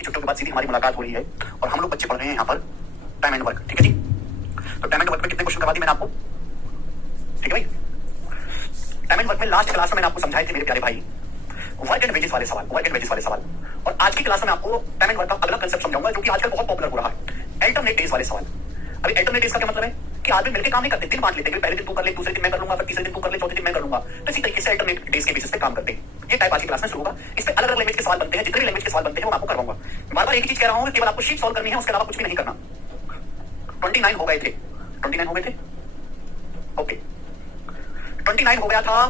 की छुट्टियों के बाद सीधी हमारी मुलाकात हो रही है और हम लोग बच्चे पढ़ रहे हैं यहाँ पर टाइम एंड वर्क। ठीक है जी, तो टाइम एंड वर्क में कितने क्वेश्चन करवा दिए मैंने आपको? ठीक है भाई, टाइम एंड वर्क में लास्ट क्लास में मैंने आपको समझाए थे मेरे प्यारे भाई वर्क एंड वेजेस वाले सवाल, वर्क एंड वेजेस वाले सवाल। और आज की क्लास में आपको टाइम एंड वर्क का अगला कंसेप्ट समझाऊंगा जो कि आजकल बहुत पॉपुलर हो रहा है, अल्टरनेट डेज वाले सवाल। अभी अल्टरनेट डेज का क्या मतलब है कि आदमी मिलकर काम नहीं करते, दिन बांट लेते हैं, पहले दिन तू कर ले, दूसरे दिन मैं कर लूंगा, फिर तीसरे दिन तू कर ले, चौथे दिन मैं कर लूंगा। तो इसी तरीके से अल्टरनेट डेज के बेसिस पे काम करते हैं। ये टाइप आज की क्लास में शुरू होगा। इस पे अलग अलग लैंग्वेज के सवाल बनते हैं, जितने भी लैंग्वेज के सवाल बनते हैं वो आपको करवाऊंगा। बार बार एक ही चीज कह रहा हूँ, केवल आपको शीट सॉल्व करनी है, उसके अलावा कुछ भी नहीं करना। 29 हो गए थे, 29 हो गए थे, ओके 29 हो गया था,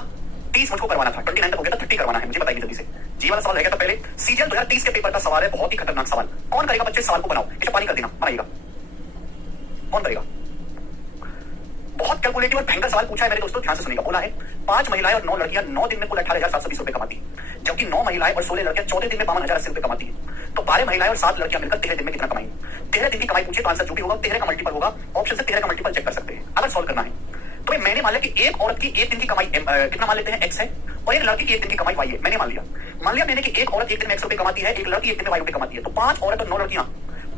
30 मुझको करवाना था, 29 तक हो गया था, 30 करवाना है मुझे, बताइए जल्दी से। जी वाला सवाल रहेगा। तो पहले सीजीएल 2030 के पेपर का सवाल है, बहुत ही खतरनाक सवाल। कौन करेगा बच्चे सवाल को? बनाओ, इसे पानी कर देना, बनाइएगा। कौन करेगा? बहुत कैलकुलेटिव और भयंकर सवाल पूछा है मेरे दोस्तों, ध्यान से सुनिएगा। बोला है 5 महिलाएं और 9 लड़कियां 9 दिन में कुल 18,720 रुपए कमाती है, जबकि 9 महिलाएं और 16 लड़कियां 14 दिन में 52,080 रुपए कमाती है। तो 12 महिलाएं और 7 लड़कियां मिलकर 13 दिन में कितना कमाएंगी? 13 दिन की कमाई पूछे तो आंसर जो भी होगा 13 का मल्टीपल होगा। ऑप्शन से 13 का मल्टीपल चेक कर सकते हैं अगर सॉल्व करना है। तो मैंने मान लिया कि एक औरत की एक दिन की कमाई कितना मान लेते हैं, एक्स है, और एक लड़की की एक दिन की कमाई वाई है। मैंने मान लिया मैंने कि एक औरत एक दिन में 100 रुपए कमाती है, एक लड़की एक दिन में वाई रुपए कमाती है। तो 5 औरत और 9 लड़कियां,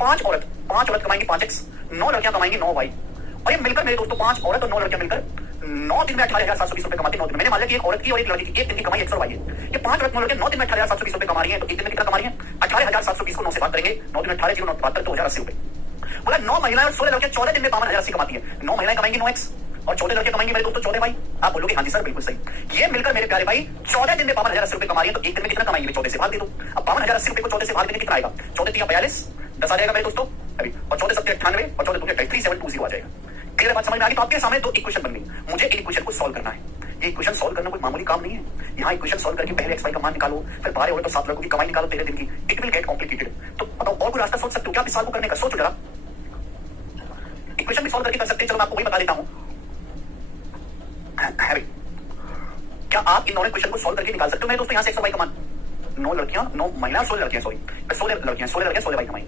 5 औरत कमाएंगी 5x, 9 लड़कियां कमाएंगी 9y, और ये मिलकर मेरे दोस्तों 5 औरत और 9 लड़कियां मिलकर 9 दिन में 18,720 रुपए कमाती है। 9 दिन मैंने मान लिया कि एक औरत की और एक लड़की की एक दिन की कमाई 100 है। ये 5 औरत 9 लड़के 9 दिन में 18,720 रुपए कमा रही है। तो एक दिन में कितना कमा रही है? 18,720 को 9 से बात करेंगे, 9 दिन में 18 0 72 2080 रुपए। बोला 9 महिलाएं और 16 लड़कियां 14 दिन में 52,080 कमाती है। 9 महिलाएं कमाएंगी 9x और 14 लड़के कमाएंगे मेरे दोस्तों 14 भाई। आप बोलोगे हाँ जी सर बिल्कुल सही। ये मिलकर मेरे प्यारे भाई 14 दिन में 52,080 रुपए कमा रही है। तो एक दिन में कितना कमाएंगे? 14 से भाग दे दो। अब 52,080 रुपए को 14 से भाग देंगे कितना आएगा? 14 3 42 10 आ जाएगा मेरे दोस्तों अभी, और 14 7 98 और 14 2 28 3720 आ जाएगा। क्लियर बात समझ में आ गई? तो आपके सामने दो इक्वेशन बन गई, मुझे एक इक्वेशन को सॉल्व करना है। ये इक्वेशन सॉल्व करना कोई मामूली काम नहीं है। यहाँ इक्वेशन सॉल्व करके पहले एक्स वाई का मान निकालो, फिर 12 और 7 लड़कों की कमाई निकालो 13 दिन की। It will get complicated. तो बताओ और कोई रास्ता सोच सकते हो क्या इस सवाल को करने का? सोचो जरा, इक्वेशन भी सॉल्व करके कर सकते हैं। चलो मैं आपको वही बता देता हूँ। क्या आप इन दोनों इक्वेशन को सॉल्व करके निकाल सकते हो मेरे दोस्तों? यहाँ से एक्स वाई का मान 9 लड़कियां 9 महिला 16 लड़कियां, सॉरी 16 लड़कियां 16 वाई कमाई।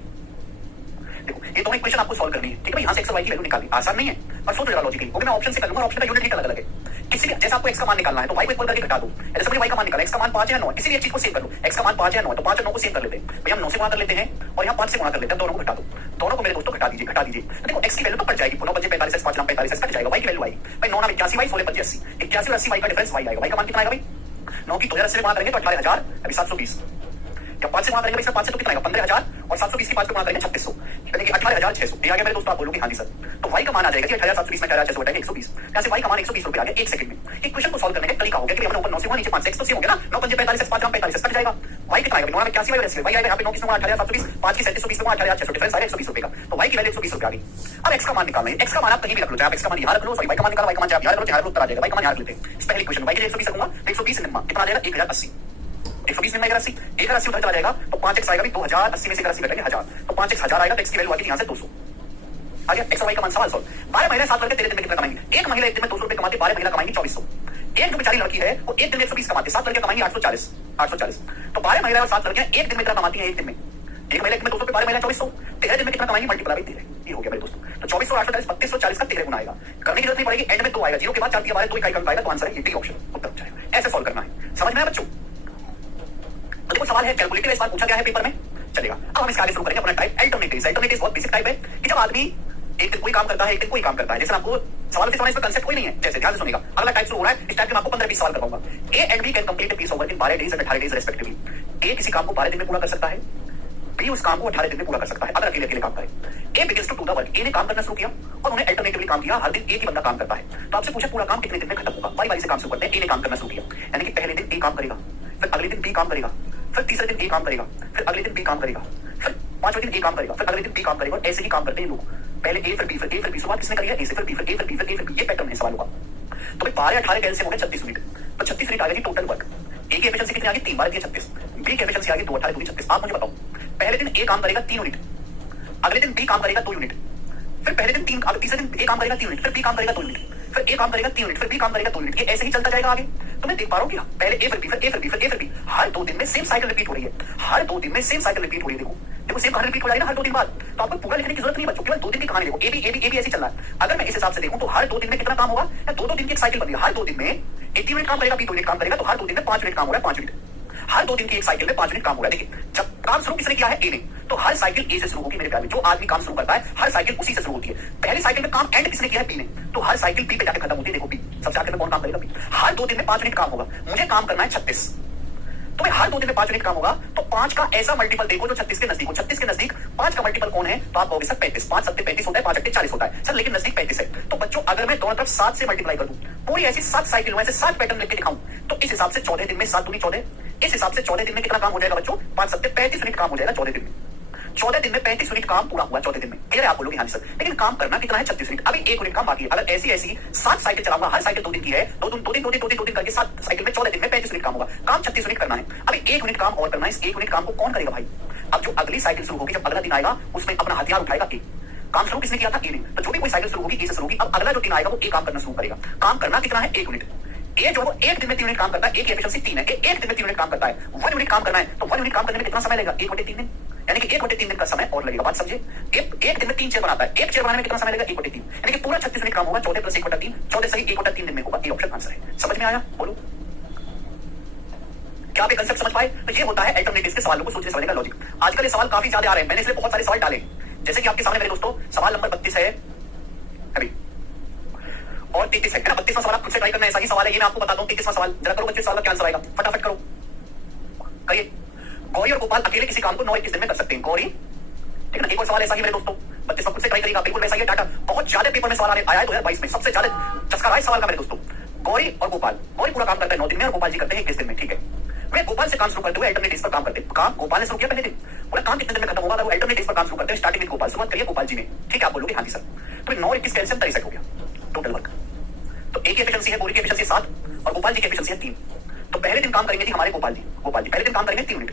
देखो ये दोनों इक्वेशन आपको सॉल्व करनी है, ठीक है भाई। यहाँ से एक्स वाई की वैल्यू निकालनी आसान नहीं है, पर सोचो जरा लॉजिकली। ओके मैं ऑप्शन से कर लूंगा, ऑप्शन का यूनिट ही अलग अलग है। किसी भी जैसे आपको एक्स का मान निकालना है तो वाई को इक्वल करके घटा दो। जैसे मुझे वाई का मान निकाला, एक्स का मान 5 है 9, किसी भी एक चीज को सेव कर लो। एक्स का मान 5 है 9, तो 5 और 9 को सेव कर लेते हैं भाई। हम 9 से गुणा कर लेते हैं और यहाँ 5 से गुणा कर लेते हैं, दोनों को घटा दो। दोनों को मेरे दोस्तों घटा दीजिए, घटा दीजिए। देखो एक्स की वैल्यू तो कट जाएगी, 9 बजे 45 5 नाम 45 कट जाएगा। वाई की वैल्यू आई भाई 9 नाम 81 वाई 16 25 80, 81 और 80 वाई का डिफरेंस वाई आएगा। वाई का मान कितना आएगा भाई? 9 की 2080 से गुणा करेंगे तो 18,000 अभी 720। जब 5 से गुणा करेंगे 5 से तो कितना आएगा? 15,000 और 720 की 5 पे गुणा करेंगे 3600, यानी कि 18,600। ये आ गया मेरे दोस्तों। आप बोलोगे हाँ जी सर, तो वाई का मान आ जाएगा कि 18,720 में 18,600 बटाएंगे 120। यहाँ से वाई का मान 120 रुपए आ गया 1 सेकंड में। इक्वेशन को सॉल्व करने का तरीका हो गया कि हमने ऊपर 9 से गुणा नीचे 5 से x तो सेम हो गया ना। 9 5 45 5 45 कट जाएगा। वाई कितना आएगा? 9 में 81 वाई 80 वाई आएगा। यहाँ पे 9 की 18,720 5 की 3720 में 18,600 डिफरेंस आएगा 120 रुपए का। तो वाई की वैल्यू 120 रुपए आ गई। अब एक्स का मान निकालना है। एक्स का मान आप कहीं भी रख लो, चाहे आप एक्स का मान यहाँ रख लो, सॉरी वाई का मान निकालो, वाई का मान चाहे यहाँ रख लो, यहाँ रख लो, उत्तर आ जाएगा। वाई का मान यहाँ रख लेते हैं। पहली इक्वेशन वाई के लिए 120 रखूंगा, 120 कितना आ जाएगा? 1080। 120 में 1080 1080 उधर चला जाएगा तो 5x आएगा भी 2080 में से 1080 घटेंगे 1000, तो 5x 1000 आएगा। तो x की वैल्यू आएगी यहाँ से 200 आ गया। एक्स वाई का मान सवाल सॉल्व। 12 महिला 7 लड़के 13 दिन में कितना कमाएंगे? एक महिला एक दिन में 200 रुपए कमाती, 12 महिला कमाएंगी 2400। एक जो बेचारी लड़की है वो एक दिन में 120 कमाती, 7 लड़कियां कमाएंगी 840। तो 12 महिला और 7 लड़कियां एक दिन में कितना कमाती है? एक दिन में एक महिला एक में 200 पे 12 महिला 2400, 13 दिन में कितना कमाएंगी? मल्टीप्लाई 13। ये हो गया मेरे दोस्तों। तो 2400 840 3240 का 13 गुना आएगा। करने की जरूरत नहीं पड़ेगी, एंड में 2 आएगा, 0 के बाद 4 दिया हमारे 2 इकाई कम आएगा। तो आंसर है ये डी ऑप्शन, उत्तर हो जाएगा। ऐसे सॉल्व करना है, समझ में आया बच्चों? देखो सवाल है कैलकुलेटिव, इस बार पूछा गया है पेपर में, चलेगा। अब हम इसके आगे शुरू करेंगे अपना टाइप अल्टरनेटिव्स। अल्टरनेटिव्स बहुत बेसिक टाइप है कि जब आदमी एक दिन कोई काम करता है, एक दिन कोई काम करता है। जैसे आपको सवाल के समय इसमें कंसेप्ट कोई नहीं है, जैसे ध्यान से सुनिएगा। अगला टाइप शुरू हो रहा है, इस टाइप के मैं आपको 15-20 सवाल करवाऊंगा। A and B can complete a piece of work in 12 days and 18 days respectively. A किसी काम को 12 दिन में पूरा कर सकता है, बी उस काम को 18 दिन में पूरा कर सकता है अगर अकेले अकेले काम करे। A begins to do the work, A ने काम करना शुरू किया और उन्हें अल्टरनेटिवली काम किया। हर दिन एक ही बंदा काम करता है। तो आपसे पूछा पूरा काम कितने दिन में खत्म होगा? बारी बारी से काम शुरू करते हैं। ए ने काम करना शुरू किया, यानी कि पहले दिन ए काम करेगा, फिर अगले दिन बी काम करेगा, फिर तीसरे दिन ए काम करेगा, फिर अगले दिन बी काम करेगा, फिर 5वें दिन ए काम करेगा, फिर अगले दिन बी काम करेगा। ऐसे ही काम करते हैं लोग, पहले ए फिर बी फिर ए फिर बी। शुरुआत किसने करी है? ए से, फिर बी फिर ए फिर बी फिर ए फिर बी। ये पैटर्न है सवालों का। तो भाई 12 18 कैसे हो गए? 36 मिनट। तो 36 मिनट आ गई टोटल वर्क। ए की एफिशिएंसी कितनी आ गई? 3 12 36। बी की एफिशिएंसी आ गई 2 18 2 36। आप मुझे बताओ, पहले दिन ए काम करेगा 3 यूनिट, अगले दिन बी काम करेगा 2 यूनिट, फिर पहले दिन 3, तीसरे दिन ए काम करेगा 3 यूनिट, फिर बी काम करेगा 2 यूनिट, फिर ए काम करेगा 3 यूनिट, फिर बी काम करेगा 2 यूनिट। ये ऐसे ही चलता जाएगा आगे। तो मैं देख पा रहा हूँ कि पहले ए फिर बी फिर ए फिर बी फिर ए फिर बी, हर 2 दिन में सेम साइकिल रिपीट हो रही है। हर 2 दिन में सेम साइकिल रिपीट हो रही है। देखो सेम कहानी रिपीट हो जाएगी ना हर 2 दिन बाद। तो आपको पूरा लिखने की जरूरत नहीं बच्चों, केवल 2 दिन की कहानी देखो। ए बी ऐसे चल रहा है। अगर मैं इस हिसाब से देखूं तो हर 2 दिन में कितना काम होगा? 2-2 दिन की एक साइकिल बन रही है। हर 2 दिन में 80 मिनट काम करेगा, बी 2 मिनट काम करेगा, तो हर 2 दिन में 5 मिनट काम हो रहा है, 5 मिनट। हर 2 दिन की एक साइकिल में 5 मिनट काम हो रहा है। देखिए जब काम शुरू किसने किया है? ए ने। तो हर साइकिल ए से शुरू होगी मेरे प्यारे। जो आदमी काम शुरू करता है हर साइकिल उसी से शुरू होती है। पहली साइकिल में काम एंड किसने किया है? बी ने। तो हर साइकिल बी पे जाकर खत्म होती है। देखो बी सबसे आखिर में कौन काम करेगा? बी। हर 2 दिन में 5 यूनिट काम होगा। मुझे काम करना है 36, तो हर 2 दिन में 5 यूनिट काम होगा। तो 5 का ऐसा मल्टीपल देखो जो 36 के नजदीक हो। 36 के नजदीक 5 का मल्टीपल कौन है? तो आप कहोगे सर 35। 5 7 35 होता है, 5 8 40 होता है सर, लेकिन नजदीक 35 है। तो बच्चों अगर मैं दोनों तरफ 7 से मल्टीप्लाई कर दूं, पूरी ऐसी 7 साइकिल ऐसे 7 पैटर्न लिख के दिखाऊं, तो इस हिसाब से 14 दिन में 7 दूनी 14, इस हिसाब से 14 दिन में कितना काम हो जाएगा बच्चों? 5 7 35 यूनिट काम हो जाएगा 14 दिन में। 14 दिन में 35 यूनिट काम पूरा हुआ 14 दिन में। क्लियर है? आप बोलोगे हाँ सर, लेकिन काम करना कितना है? 36 यूनिट। अभी 1 यूनिट काम बाकी है। अगर ऐसी 7 साइकिल चलाऊंगा, हर साइकिल 2 दिन की है, 2 दिन करके 7 साइकिल में 14 दिन में 35 यूनिट काम होगा। काम 36 यूनिट करना है। अभी 1 यूनिट काम और करना है। इस 1 यूनिट काम को कौन करेगा भाई? अब जो अगली साइकिल शुरू होगी, जब अगला दिन आएगा, उसमें अपना हथियार उठाएगा ए। काम शुरू किसने किया था? ए ने। तो जो भी कोई साइकिल शुरू होगी ए से शुरू होगी। अब अगला जो दिन आएगा वो ए काम करना शुरू करेगा। काम करना कितना है? 1 यूनिट। ए जो 1 दिन में 3 यूनिट काम करता है, ए की एफिशिएंसी 3 है। 1 दिन में 3 यूनिट काम करता है, 1 यूनिट काम करना है। तो 1 यूनिट काम करने में कितना समय लगेगा? 1/3 दिन, यानी कि 1/3 दिन का समय और लगेगा। बात समझे? एक दिन में 3 चेयर बनाता है, 1 चेयर बनाने में कितना समय लगेगा? 1/3, यानी कि पूरा 36 यूनिट काम होगा। 14 + 1/3, 14 सही 1/3 दिन में होगा। ये ऑप्शन आंसर है। समझ में आया? बोलो क्या आप ये कंसेप्ट समझ पाए? तो ये होता है अल्टरनेटिव्स के सवालों को सोचने समझने का लॉजिक। आजकल ये सवाल काफी ज्यादा आ रहे हैं, मैंने इसलिए बहुत सारे सवाल डाले। जैसे कि आपके सामने मेरे दोस्तों सवाल नंबर 32 है अभी, और 33 है ना। 32वां सवाल आप खुद से ट्राई करना है। ऐसा ही सवाल है ये, मैं आपको बताता हूँ। 33वां सवाल जरा करो बच्चे, सवाल का क्या आंसर आएगा? फटाफट करो, करिए। गौरी और गोपाल अकेले किसी काम को 9 21 दिन में कर सकते हैं। गौरी, ठीक है ना। एक और सवाल ऐसा ही मेरे दोस्तों 32वां खुद से ट्राई करिएगा, बिल्कुल वैसा ही डाटा। बहुत ज्यादा पेपर में सवाल आया है 2022 में, सबसे ज्यादा चस्का रहा है सवाल का मेरे दोस्तों। गौरी और गोपाल, गौरी पूरा काम करता है 9 दिन में और गोपाल जी करते हैं 21 दिन में। ठीक है, वे गोपाल से काम शुरू करते हुए अल्टरनेटिव्स पर काम करते हैं। काम गोपाल ने शुरू किया पहले दिन, बोला काम कितने दिन में खत्म होगा? अगर वो अल्टरनेटिव्स पर काम शुरू करते हैं, स्टार्टिंग विद गोपाल, शुरुआत करिए गोपाल जी ने। ठीक है, आप बोलोगे हाँ जी सर। तो 9 21 कैल्शियम 63 हो गया टोटल वर्क। तो एक की एफिशिएंसी है, गौरी की एफिशिएंसी 7 और गोपाल जी की एफिशिएंसी है 3। तो पहले दिन काम करेंगे जी हमारे गोपाल जी पहले दिन काम करेंगे 3 यूनिट,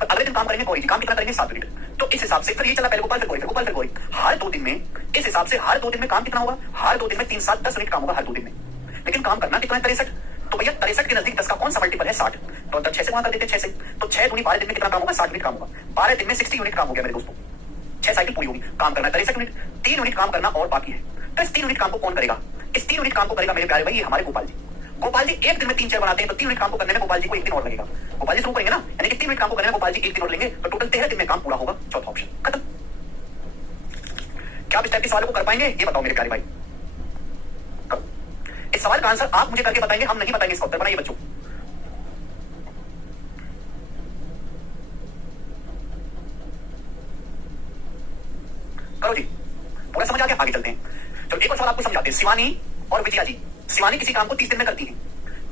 पर अगले दिन काम करेंगे गौरी जी, काम कितना करेंगे? 7 यूनिट। तो इस हिसाब से फिर ये चला पहले गोपाल फिर गौरी, फिर गोपाल फिर गौरी। हर 2 दिन में इस हिसाब से हर 2 दिन में काम कितना होगा? हर 2 दिन में 3 7 10 यूनिट काम होगा हर 2 दिन में। लेकिन काम करना कितना है? 63। तो भैया 63 के नजदीक 10 का कौन सा मल्टीपल है? 60। तो 6 से गुणा कर देते हैं 6 से। तो 6 दूनी 12 दिन में कितना काम होगा? 60 यूनिट काम होगा। 12 दिन में 60 यूनिट काम हो गया मेरे दोस्तों। 6 साइकिल पूरी होगी, काम करना 63 यूनिट, 3 यूनिट काम करना और बाकी है। तो इस 3 यूनिट काम को कौन करेगा? इस 3 यूनिट काम को करेगा मेरे प्यारे भाई हमारे गोपाल जी। गोपाल जी 1 दिन में 3 चेयर बनाते हैं, तो 3 यूनिट काम को करने में गोपाल जी को 1 दिन और लगेगा। गोपाल जी शुरू करेंगे ना, यानी कि 3 यूनिट काम को करने में गोपाल जी 1 दिन और लेंगे, तो टोटल 13 दिन में काम पूरा होगा। चौथा ऑप्शन खत्म। क्या आप इस टाइप के सवालों को कर पाएंगे? ये बताओ मेरे प्यारे भाई। इस सवाल का आंसर आप मुझे करके बताएंगे, हम नहीं बताएंगे इसका उत्तर। बनाइए बच्चों, करो जी, पूरा समझ आ गया? आगे चलते हैं। तो एक और सवाल आपको समझाते हैं। शिवानी और विजया जी, शिवानी किसी काम को 30 दिन में करती है,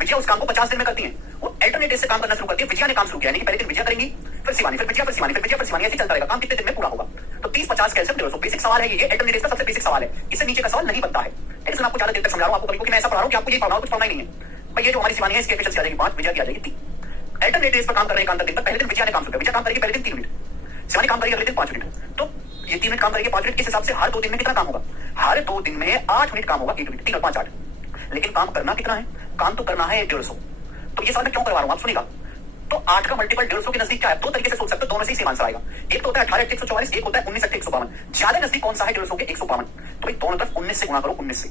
विजया उस काम को 50 दिन में करती है। वो अल्टरनेटिव से काम करना शुरू करती है। विजया ने काम शुरू किया, यानी कि पहले दिन विजया करेंगी, फिर शिवानी, फिर विजया, फिर शिवानी, फिर विजया, फिर शिवानी, ऐसे चलता रहेगा। काम कितने दिन में पूरा होगा? तो 30 50 कैल्शियम 150। बेसिक सवाल है ये, अल्टरनेटिव का सबसे बेसिक सवाल है। इससे नीचे का सवाल नहीं बनता है, लेकिन आपको ज्यादा देर तक समझा रहा हूं आपको, क्योंकि मैं ऐसा पढ़ा रहा हूं कि आपको ये पढ़ना कुछ पढ़ना ही नहीं है भाई। ये जो हमारी शिवानी है इसकी एफिशिएंसी आ जाएगी 5, विजया की आ जाएगी 3। अल्टरनेटिव पर काम करने का अंतर दिन, पहले दिन विजया ने काम शुरू किया, विजया काम करेगी पहले दिन 3 यूनिट, शिवानी काम करेगी अगले दिन 5 यूनिट। तो ये 3 यूनिट काम करेगी 5 यूनिट। इस हिसाब से हर 2 दिन में कितना काम होगा? हर 2 दिन में 8 यूनिट काम होगा। 1 यूनिट 3 और 5 8। लेकिन काम करना कितना है? काम तो करना है 150। तो ये सवाल मैं क्यों करवा रहा हूं आप सुनिएगा। तो 8 का मल्टीपल 150 के नजदीक क्या है? 2 तरीके से सोच सकते हो, दोनों से ही सेम आंसर आएगा। एक तो होता है 18 8 144, एक होता है 19 8 152। ज्यादा नजदीक कौन सा है 150 के? 152। तो भाई दोनों तरफ 19 से गुणा करो, 19 से।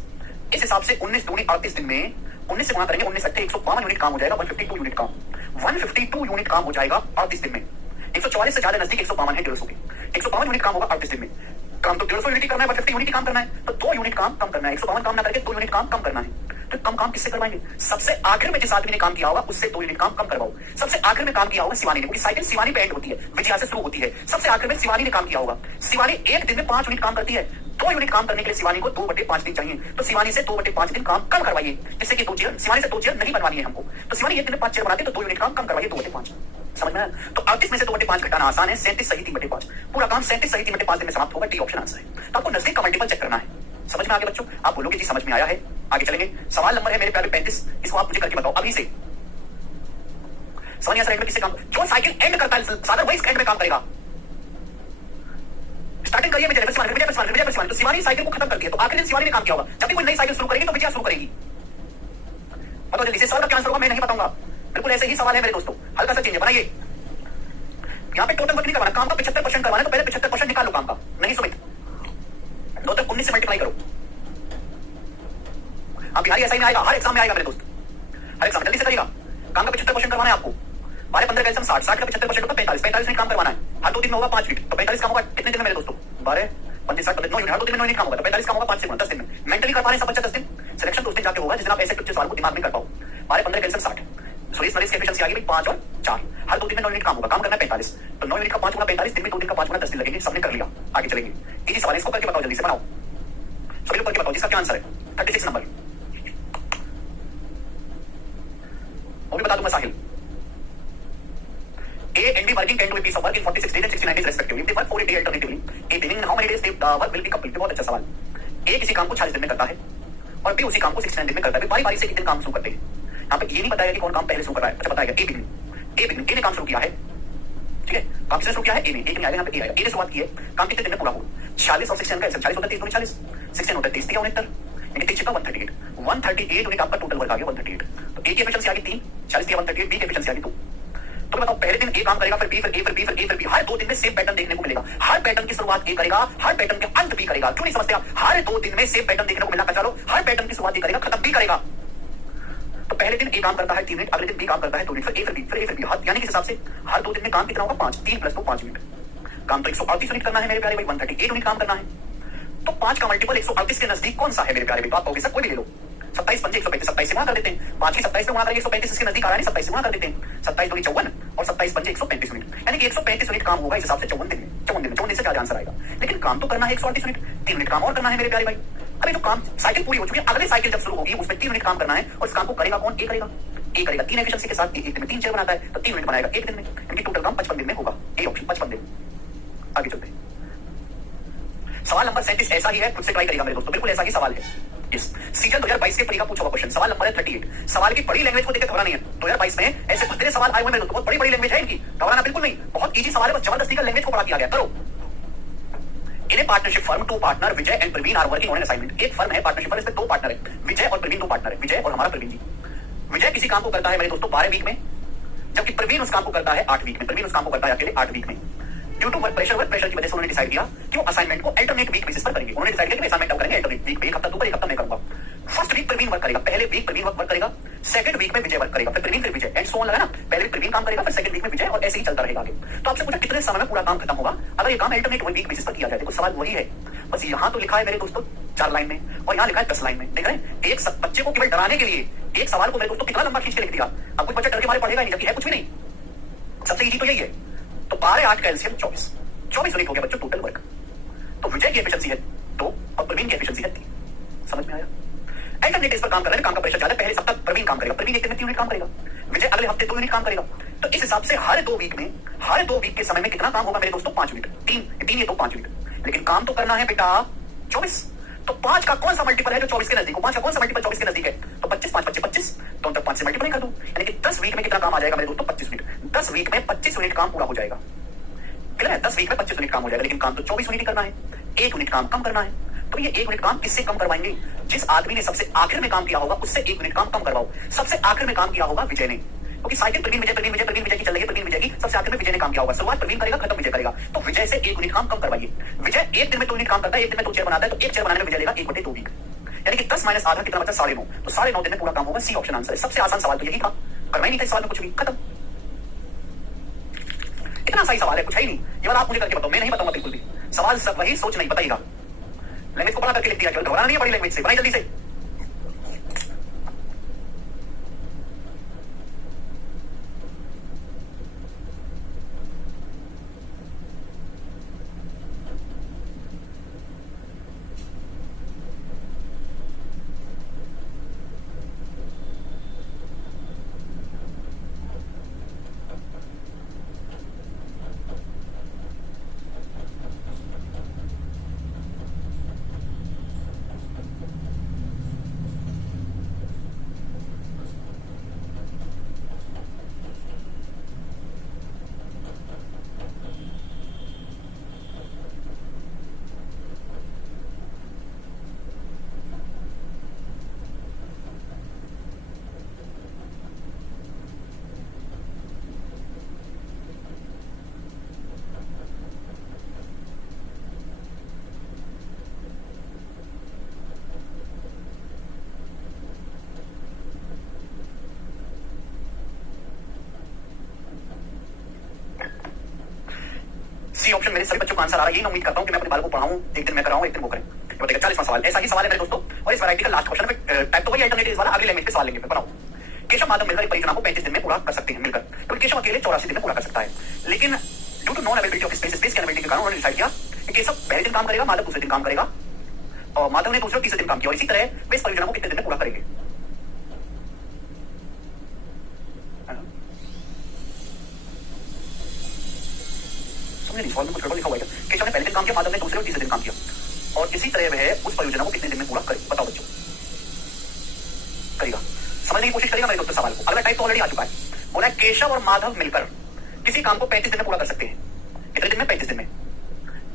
इस हिसाब से 19 दूनी 38 दिन में 19 से गुणा करेंगे, 19 8 152 यूनिट काम हो जाएगा। 152 यूनिट काम, 152 यूनिट काम हो जाएगा 38 दिन में। 144 से ज्यादा नजदीक 152 है 150 के। 152 यूनिट काम होगा 38 दिन में। काम तो 150 यूनिट करना है, 150 यूनिट काम करना है, तो 2 यूनिट काम कम करना है। 152 काम ना करके 2 यूनिट काम कम करना है। तो कम काम किससे करवाएंगे? सबसे आखिर में जिस आदमी ने काम किया होगा उससे 2 यूनिट काम कम करवाओ। सबसे आखिर में काम किया होगा शिवानी ने, क्योंकि साइकिल शिवानी पे एंड होती है, विजया से शुरू होती है। सबसे आखिर में शिवानी ने काम किया होगा। शिवानी 1 दिन में 5 यूनिट काम करती है, 2 यूनिट काम करने के लिए शिवानी को 2/5 दिन चाहिए। तो शिवानी से 2/5 दिन काम कम करवाइए, जिससे कि 2 चेयर, शिवानी से 2 चेयर नहीं बनवानी है हमको। तो शिवानी 1 दिन में 5 चेयर बनाती है, तो 2 यूनिट काम कम करवाइए 2/5। समझ में? तो 38 में से 2/5 घटाना आसान है। 37 सही 3/5, पूरा काम 37 सही 3/5 दिन में समाप्त होगा। डी ऑप्शन आंसर है। तो आपको नजदीक का मल्टीपल चेक करना है। समझ में आ गया बच्चों? आप बोलोगे जी समझ में आया है। आगे चलेंगे। सवाल नंबर है मेरे प्यारे 35, इसको आप मुझे करके बताओ अभी से। सोनिया साइड में किससे काम? जो साइकिल एंड करता है सागर वही एंड में काम करेगा। स्टार्टिंग करिए विजय, विजय। तो शिवानी साइकिल को खत्म करती है, तो आखिरी दिन शिवानी ने काम किया होगा। जब भी कोई नई साइकिल शुरू करेगी तो विजय शुरू करेगी। बताओ जल्दी से, सवाल का क्या आंसर होगा मैं नहीं बताऊंगा। बिल्कुल ऐसे ही सवाल है मेरे दोस्तों, हल्का सा चेंज बनाइए। यहाँ पे टोटल वर्क नहीं करवाना, काम का 75% करवाना, तो पहले 75% निकालो काम का। नहीं सुमित, 2 तक 19 से मल्टीप्लाई करो। आप बिहारी ऐसा ही नहीं आएगा, हर एग्जाम में आएगा मेरे दोस्त, हर एग्जाम जल्दी से करिएगा। काम का 75% करवाना है आपको। 12 15 कैल्शियम 60 का 75% होगा 45 नहीं काम करवाना है। हर 2 दिन में होगा 5 यूनिट, तो 45 काम होगा कितने दिन में मेरे दोस्तों? 12 25 60 9 यूनिट, हर 2 दिन में 9 यूनिट काम होगा, तो 45 काम होगा 5 से गुणा 10 दिन में। मेंटली कर पा रहे हैं सब बच्चा 10 दिन। सिलेक्शन तो उस दिन जाके होगा जिस दिन आप ऐसे कुछ सवाल को दिमाग में कर पाओ। 12 15 कैंसिल 60, सो इस नरेश की एफिशिएंसी आ गई 5 और 4, हर 2 दिन में 9 यूनिट काम होगा, काम करना है 45, तो 9 यूनिट का 5 गुणा 45 दिन में 2 दिन का 5 गुणा 10 दिन लगेंगे। सबने कर लिया, आगे चलेंगे। इसी सवाल इसको करके बताओ, जल्दी से बनाओ सभी लोग, करके बताओ जिसका क्या आंसर है। 36 नंबर वो भी बता दूंगा साहिल। A and B working can do a piece of work in 46 days and 69 days respectively. If they work for a day alternatively, A beginning in how many days the work will be complete? बहुत अच्छा सवाल। A किसी काम को 40 दिन में करता है और B उसी काम को 69 दिन में करता है। बारी बारी से कितने काम शुरू करते हैं। यहाँ पे ये नहीं बताया कि कौन काम पहले शुरू कर रहा है। अच्छा बताएगा A beginning A ने काम शुरू किया है, ठीक है, काम किसने शुरू किया है? A ने। A नहीं आया यहाँ पे, A आया। A ने शुरुआत की है, काम कितने दिन में पूरा हुआ? 40 और 69 का 40 होता है 30 40, 16 होता है 30 69, यानी 30 का 138 यूनिट आपका टोटल वर्क आ गया 138। तो A की एफिशिएंसी आ गई 3, 40 की 138, B की एफिशिएंसी आ गई 2। तो बताओ पहले दिन ए काम करेगा, फिर बी, फिर ए, फिर बी, फिर ए, फिर बी। हर 2 दिन में सेम पैटर्न देखने को मिलेगा। हर पैटर्न की शुरुआत ए करेगा, हर पैटर्न के अंत बी करेगा। क्यों नहीं समझते आप? हर 2 दिन में सेम पैटर्न देखने को मिलना। चलो हर पैटर्न की शुरुआत ए करेगा, खत्म बी करेगा। तो पहले दिन ए काम करता है 3 मिनट, अगले दिन बी काम करता है 2 मिनट, फिर ए, फिर बी, फिर ए, फिर बी। यानी किस हिसाब से हर 2 दिन में काम कितना होगा? 5, 3 + 2 5 मिनट। काम तो 138 यूनिट करना है मेरे प्यारे भाई, 138 यूनिट काम करना है। तो 5 का मल्टीपल 138 के नजदीक कौन सा है मेरे प्यारे भाई? बात होगी सर, कोई भी ले लो। 27 पंजे 135, 27 से गुणा कर देते हैं। 5 की 27 से गुणा करेंगे 135, इसके नजदीक आ रहा है, 27 से गुणा कर देते हैं। 27 दूनी 54 और 27 पंजे 135 यूनिट, यानी कि 135 यूनिट काम होगा इस हिसाब से 54 दिन में। 54 दिन से क्या आंसर आएगा? लेकिन काम तो करना है 138 यूनिट, 3 मिनट काम और करना है मेरे प्यारे भाई। अरे जो काम साइकिल पूरी हो चुकी है, अगले साइकिल जब शुरू होगी उसमें 3 मिनट काम करना है, और इस काम को करेगा कौन? ए करेगा। ए करेगा 3 एफिशिएंसी के साथ, एक दिन में 3 चेयर बनाता है, तो 3 मिनट बनाएगा 1 दिन में, यानी टोटल काम 55 दिन में होगा। ए ऑप्शन 55 दिन। आगे चलते हैं। सवाल नंबर 37 ऐसा ही है, खुद से ट्राई करिएगा मेरे दोस्तों, बिल्कुल ऐसा ही सवाल है। यस, सीजन 2022 के प्री का पूछा हुआ क्वेश्चन। सवाल नंबर है 38। सवाल की बड़ी लैंग्वेज को देखकर घबराना नहीं है। 2022 में ऐसे बड़े सवाल आए हुए मेरे दोस्तों, बहुत बड़ी बड़ी लैंग्वेज है इनकी, घबराना बिल्कुल नहीं। बहुत इजी सवाल है, बस जबरदस्ती का लैंग्वेज को पढ़ा दिया गया। करो। In a partnership firm 2 partner Vijay and Praveen are working on an assignment. एक फर्म है पार्टनरशिप, इसमें 2 पार्टनर है, विजय और प्रवीण 2 पार्टनर है, विजय और हमारा प्रवीण जी। विजय किसी काम को करता है मेरे दोस्तों 12 वीक में, जबकि प्रवीण उस काम को करता है 8 वीक में। प्रवीण उस काम को करता है अकेले 8 वीक में। ड्यू टू वर्क प्रेशर की वजह से उन्होंने डिसाइड किया कि वो असाइनमेंट को अल्टरनेट वीक बेसिस पर करेंगे। उन्होंने डिसाइड किया कि असाइनमेंट करेंगे अल्टरनेट वीक पे, एक हफ्ता तू कर, एक हफ्ता मैं करूंगा। फर्स्ट वीक प्रवीण वर्क करेगा, पहले वीक प्रवीण वर्क करेगा, सेकंड वीक में विजय वर्क करेगा, फिर प्रवीण, फिर विजय, एंड सो ऑन लगा ना। पहले वीक प्रवीण काम करेगा, फिर सेकंड वीक में विजय, और ऐसे ही चलता रहेगा आगे। तो आपसे पूछा कितने समय में पूरा काम खत्म होगा अगर ये काम अल्टरनेट वीक बेसिस पर किया जाए? देखो सवाल वही है, बस यहाँ तो लिखा है मेरे दोस्तों 4 लाइन में, और यहाँ लिखा है 10 लाइन में। देख रहे हैं, एक बच्चे को केवल डराने के लिए एक सवाल को मेरे दोस्तों कितना लंबा खींच के लिख दिया। अब कुछ बच्चा डर के मारे पढ़ेगा नहीं, जबकि है कुछ भी नहीं। सबसे इजी तो यही है। तो 12 8 कैल्शियम 24 यूनिट हो गया बच्चों टोटल वर्क। तो विजय की एफिशिएंसी है 2 और प्रवीण की एफिशिएंसी है 3। समझ में आया? अल्टरनेट इस पर काम कर रहे हैं, काम का प्रेशर ज्यादा। पहले सप्ताह प्रवीण काम करेगा, प्रवीण एक दिन में 3 यूनिट काम करेगा, विजय अगले हफ्ते 2 यूनिट काम करेगा। तो इस हिसाब से हर 2 वीक में, हर 2 वीक के समय में कितना काम होगा मेरे दोस्तों? 5 यूनिट। 3 ये तो 5 यूनिट, लेकिन काम तो करना है बेटा 24। तो 5 का कौन सा मल्टीपल है जो 24 के नजदीक हो? 5 का कौन सा मल्टीपल 24 के नजदीक है? तो 25 5 25 25, तो 5 से मल्टीपल कर दूं, यानी कि 10 वीक में कितना काम आ जाएगा मेरे दोस्तों? 25 यूनिट। 10 वीक में 25 यूनिट काम पूरा हो जाएगा। क्लियर है? 10 वीक में 25 यूनिट काम हो जाएगा, लेकिन काम तो 24 यूनिट करना है, 1 यूनिट काम कम करना है। तो ये 1 यूनिट काम किससे कम करवाएंगे? जिस आदमी ने सबसे आखिर में काम किया होगा उससे 1 यूनिट काम कम करवाओ। सबसे आखिर में काम किया होगा विजय ने, क्योंकि साइकिल प्रवीण विजय प्रवीण विजय प्रवीण विजय की चल रही है। प्रवीण विजय की सबसे आखिर में विजय ने काम किया होगा। शुरुआत प्रवीण करेगा, खत्म विजय करेगा। तो विजय से 1 यूनिट काम कम करवाइए। विजय एक दिन में 2 यूनिट काम करता है, एक दिन में 2 चेयर बनाता है, तो 1 चेयर बनाने में विजय लेगा 1/2 वीक, यानी कि 10 माइनस आधा कितना बचा? 9.5। तो 9.5 दिन में पूरा काम होगा। सी ऑप्शन आंसर है। सबसे आसान सवाल तो यही था, करना ही नहीं था इस सवाल में कुछ भी, खत्म। इतना सही सवाल है, कुछ है ही नहीं। ये वाला आप मुझे करके बताओ, मैं नहीं बताऊंगा बिल्कुल भी। सवाल सब वही, सोच नहीं, बताइएगा। लैंग्वेज को पढ़ा करके लिख दिया, केवल घबराना नहीं है बड़ी लैंग्वेज से। बनाई जल्दी से। सी ऑप्शन मेरे सभी बच्चों का आंसर आ रहा है। यही मैं उम्मीद करता हूं कि मैं अपने बालों को पढ़ाऊं, एक दिन मैं कराऊं, एक दिन वो करें। तो देखिए 40वां सवाल, ऐसा ही सवाल है मेरे दोस्तों, और इस वैरायटी का लास्ट क्वेश्चन है। टाइप तो वही अल्टरनेटिव वाला, अगले लैंग्वेज पे सवाल लेंगे। बनाओ। केशव माधव मिलकर एक परियोजना को 35 दिन में पूरा कर सकते हैं मिलकर, तो केशव अकेले 84 दिन में पूरा कर सकता है। लेकिन due to non availability of space के अवेलेबिलिटी के कारण उन्होंने डिसाइड किया कि केशव पहले दिन काम करेगा, माधव दूसरे दिन काम करेगा, और माधव ने दूसरे तीसरे दिन काम किया, और इसी तरह वे इस परियोजना को कितने दिन में पूरा करेंगे। समझे नहीं? सवाल में कुछ गड़बड़ लिखा हुआ है। केशव ने पहले दिन काम किया, माधव ने दूसरे और तीसरे दिन काम किया, और इसी तरह वह उस परियोजना को कितने दिन में पूरा करेगा। बताओ बच्चों, करेगा? समझने की कोशिश करेगा मेरे दोस्तों सवाल को। अगला टाइप तो ऑलरेडी आ चुका है। बोला है केशव और माधव मिलकर किसी काम को 35 दिन में पूरा कर सकते हैं। कितने दिन में? 35 दिन में।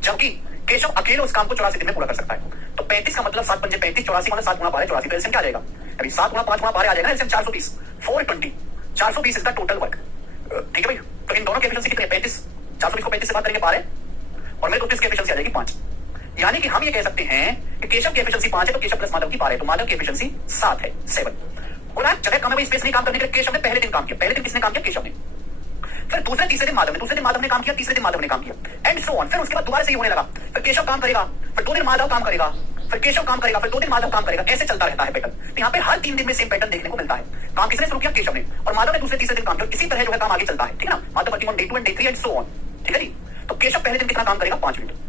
जबकि केशव अकेले उस काम को 84 दिन में पूरा कर सकता है। तो 35 का मतलब 7 पंजे 35, 84 मतलब 7 गुणा 12 84। तो एलसीएम क्या आ जाएगा? अभी 7 गुणा 5 गुणा 12 आ जाएगा, LCM 420, 420, 420 is the total work. ठीक है भाई? तो इन दोनों की एफिशिएंसी कितनी है? 35, 420 को 35 से बात करेंगे 12, और मेरे दोस्तों इसकी एफिशिएंसी आ जाएगी 5। यानी कि हम ये कह सकते हैं कि केशव की एफिशिएंसी 5 है, तो केशव प्लस माधव की 12 है, तो माधव की एफिशिएंसी 7 है, 7। बोला जगह कम है भाई, स्पेस नहीं काम करने के लिए। केशव ने पहले दिन काम किया। पहले दिन किसने काम किया? केशव ने। फिर दूसरे तीसरे दिन माधव ने, दूसरे दिन माधव ने काम किया, तीसरे दिन माधव ने काम किया, एंड सो ऑन। फिर उसके बाद दोबारा से ही होने लगा। फिर केशव काम करेगा, फिर 2 दिन माधव काम करेगा, फिर केशव काम करेगा, फिर 2 दिन माधव काम करेगा। ऐसे चलता रहता है पैटर्न। तो यहाँ पे हर 3 दिन में सेम पैटर्न देखने को मिलता है। काम किसने शुरू किया? केशव ने, और माधव ने दूसरे तीसरे दिन काम किया। इसी तरह जो है काम आगे चलता है। ठीक है ना? Madhav working on day 2 and day 3 and so on. ठीक है जी? तो केशव पहले दिन कितना काम करेगा? 5 मिनट।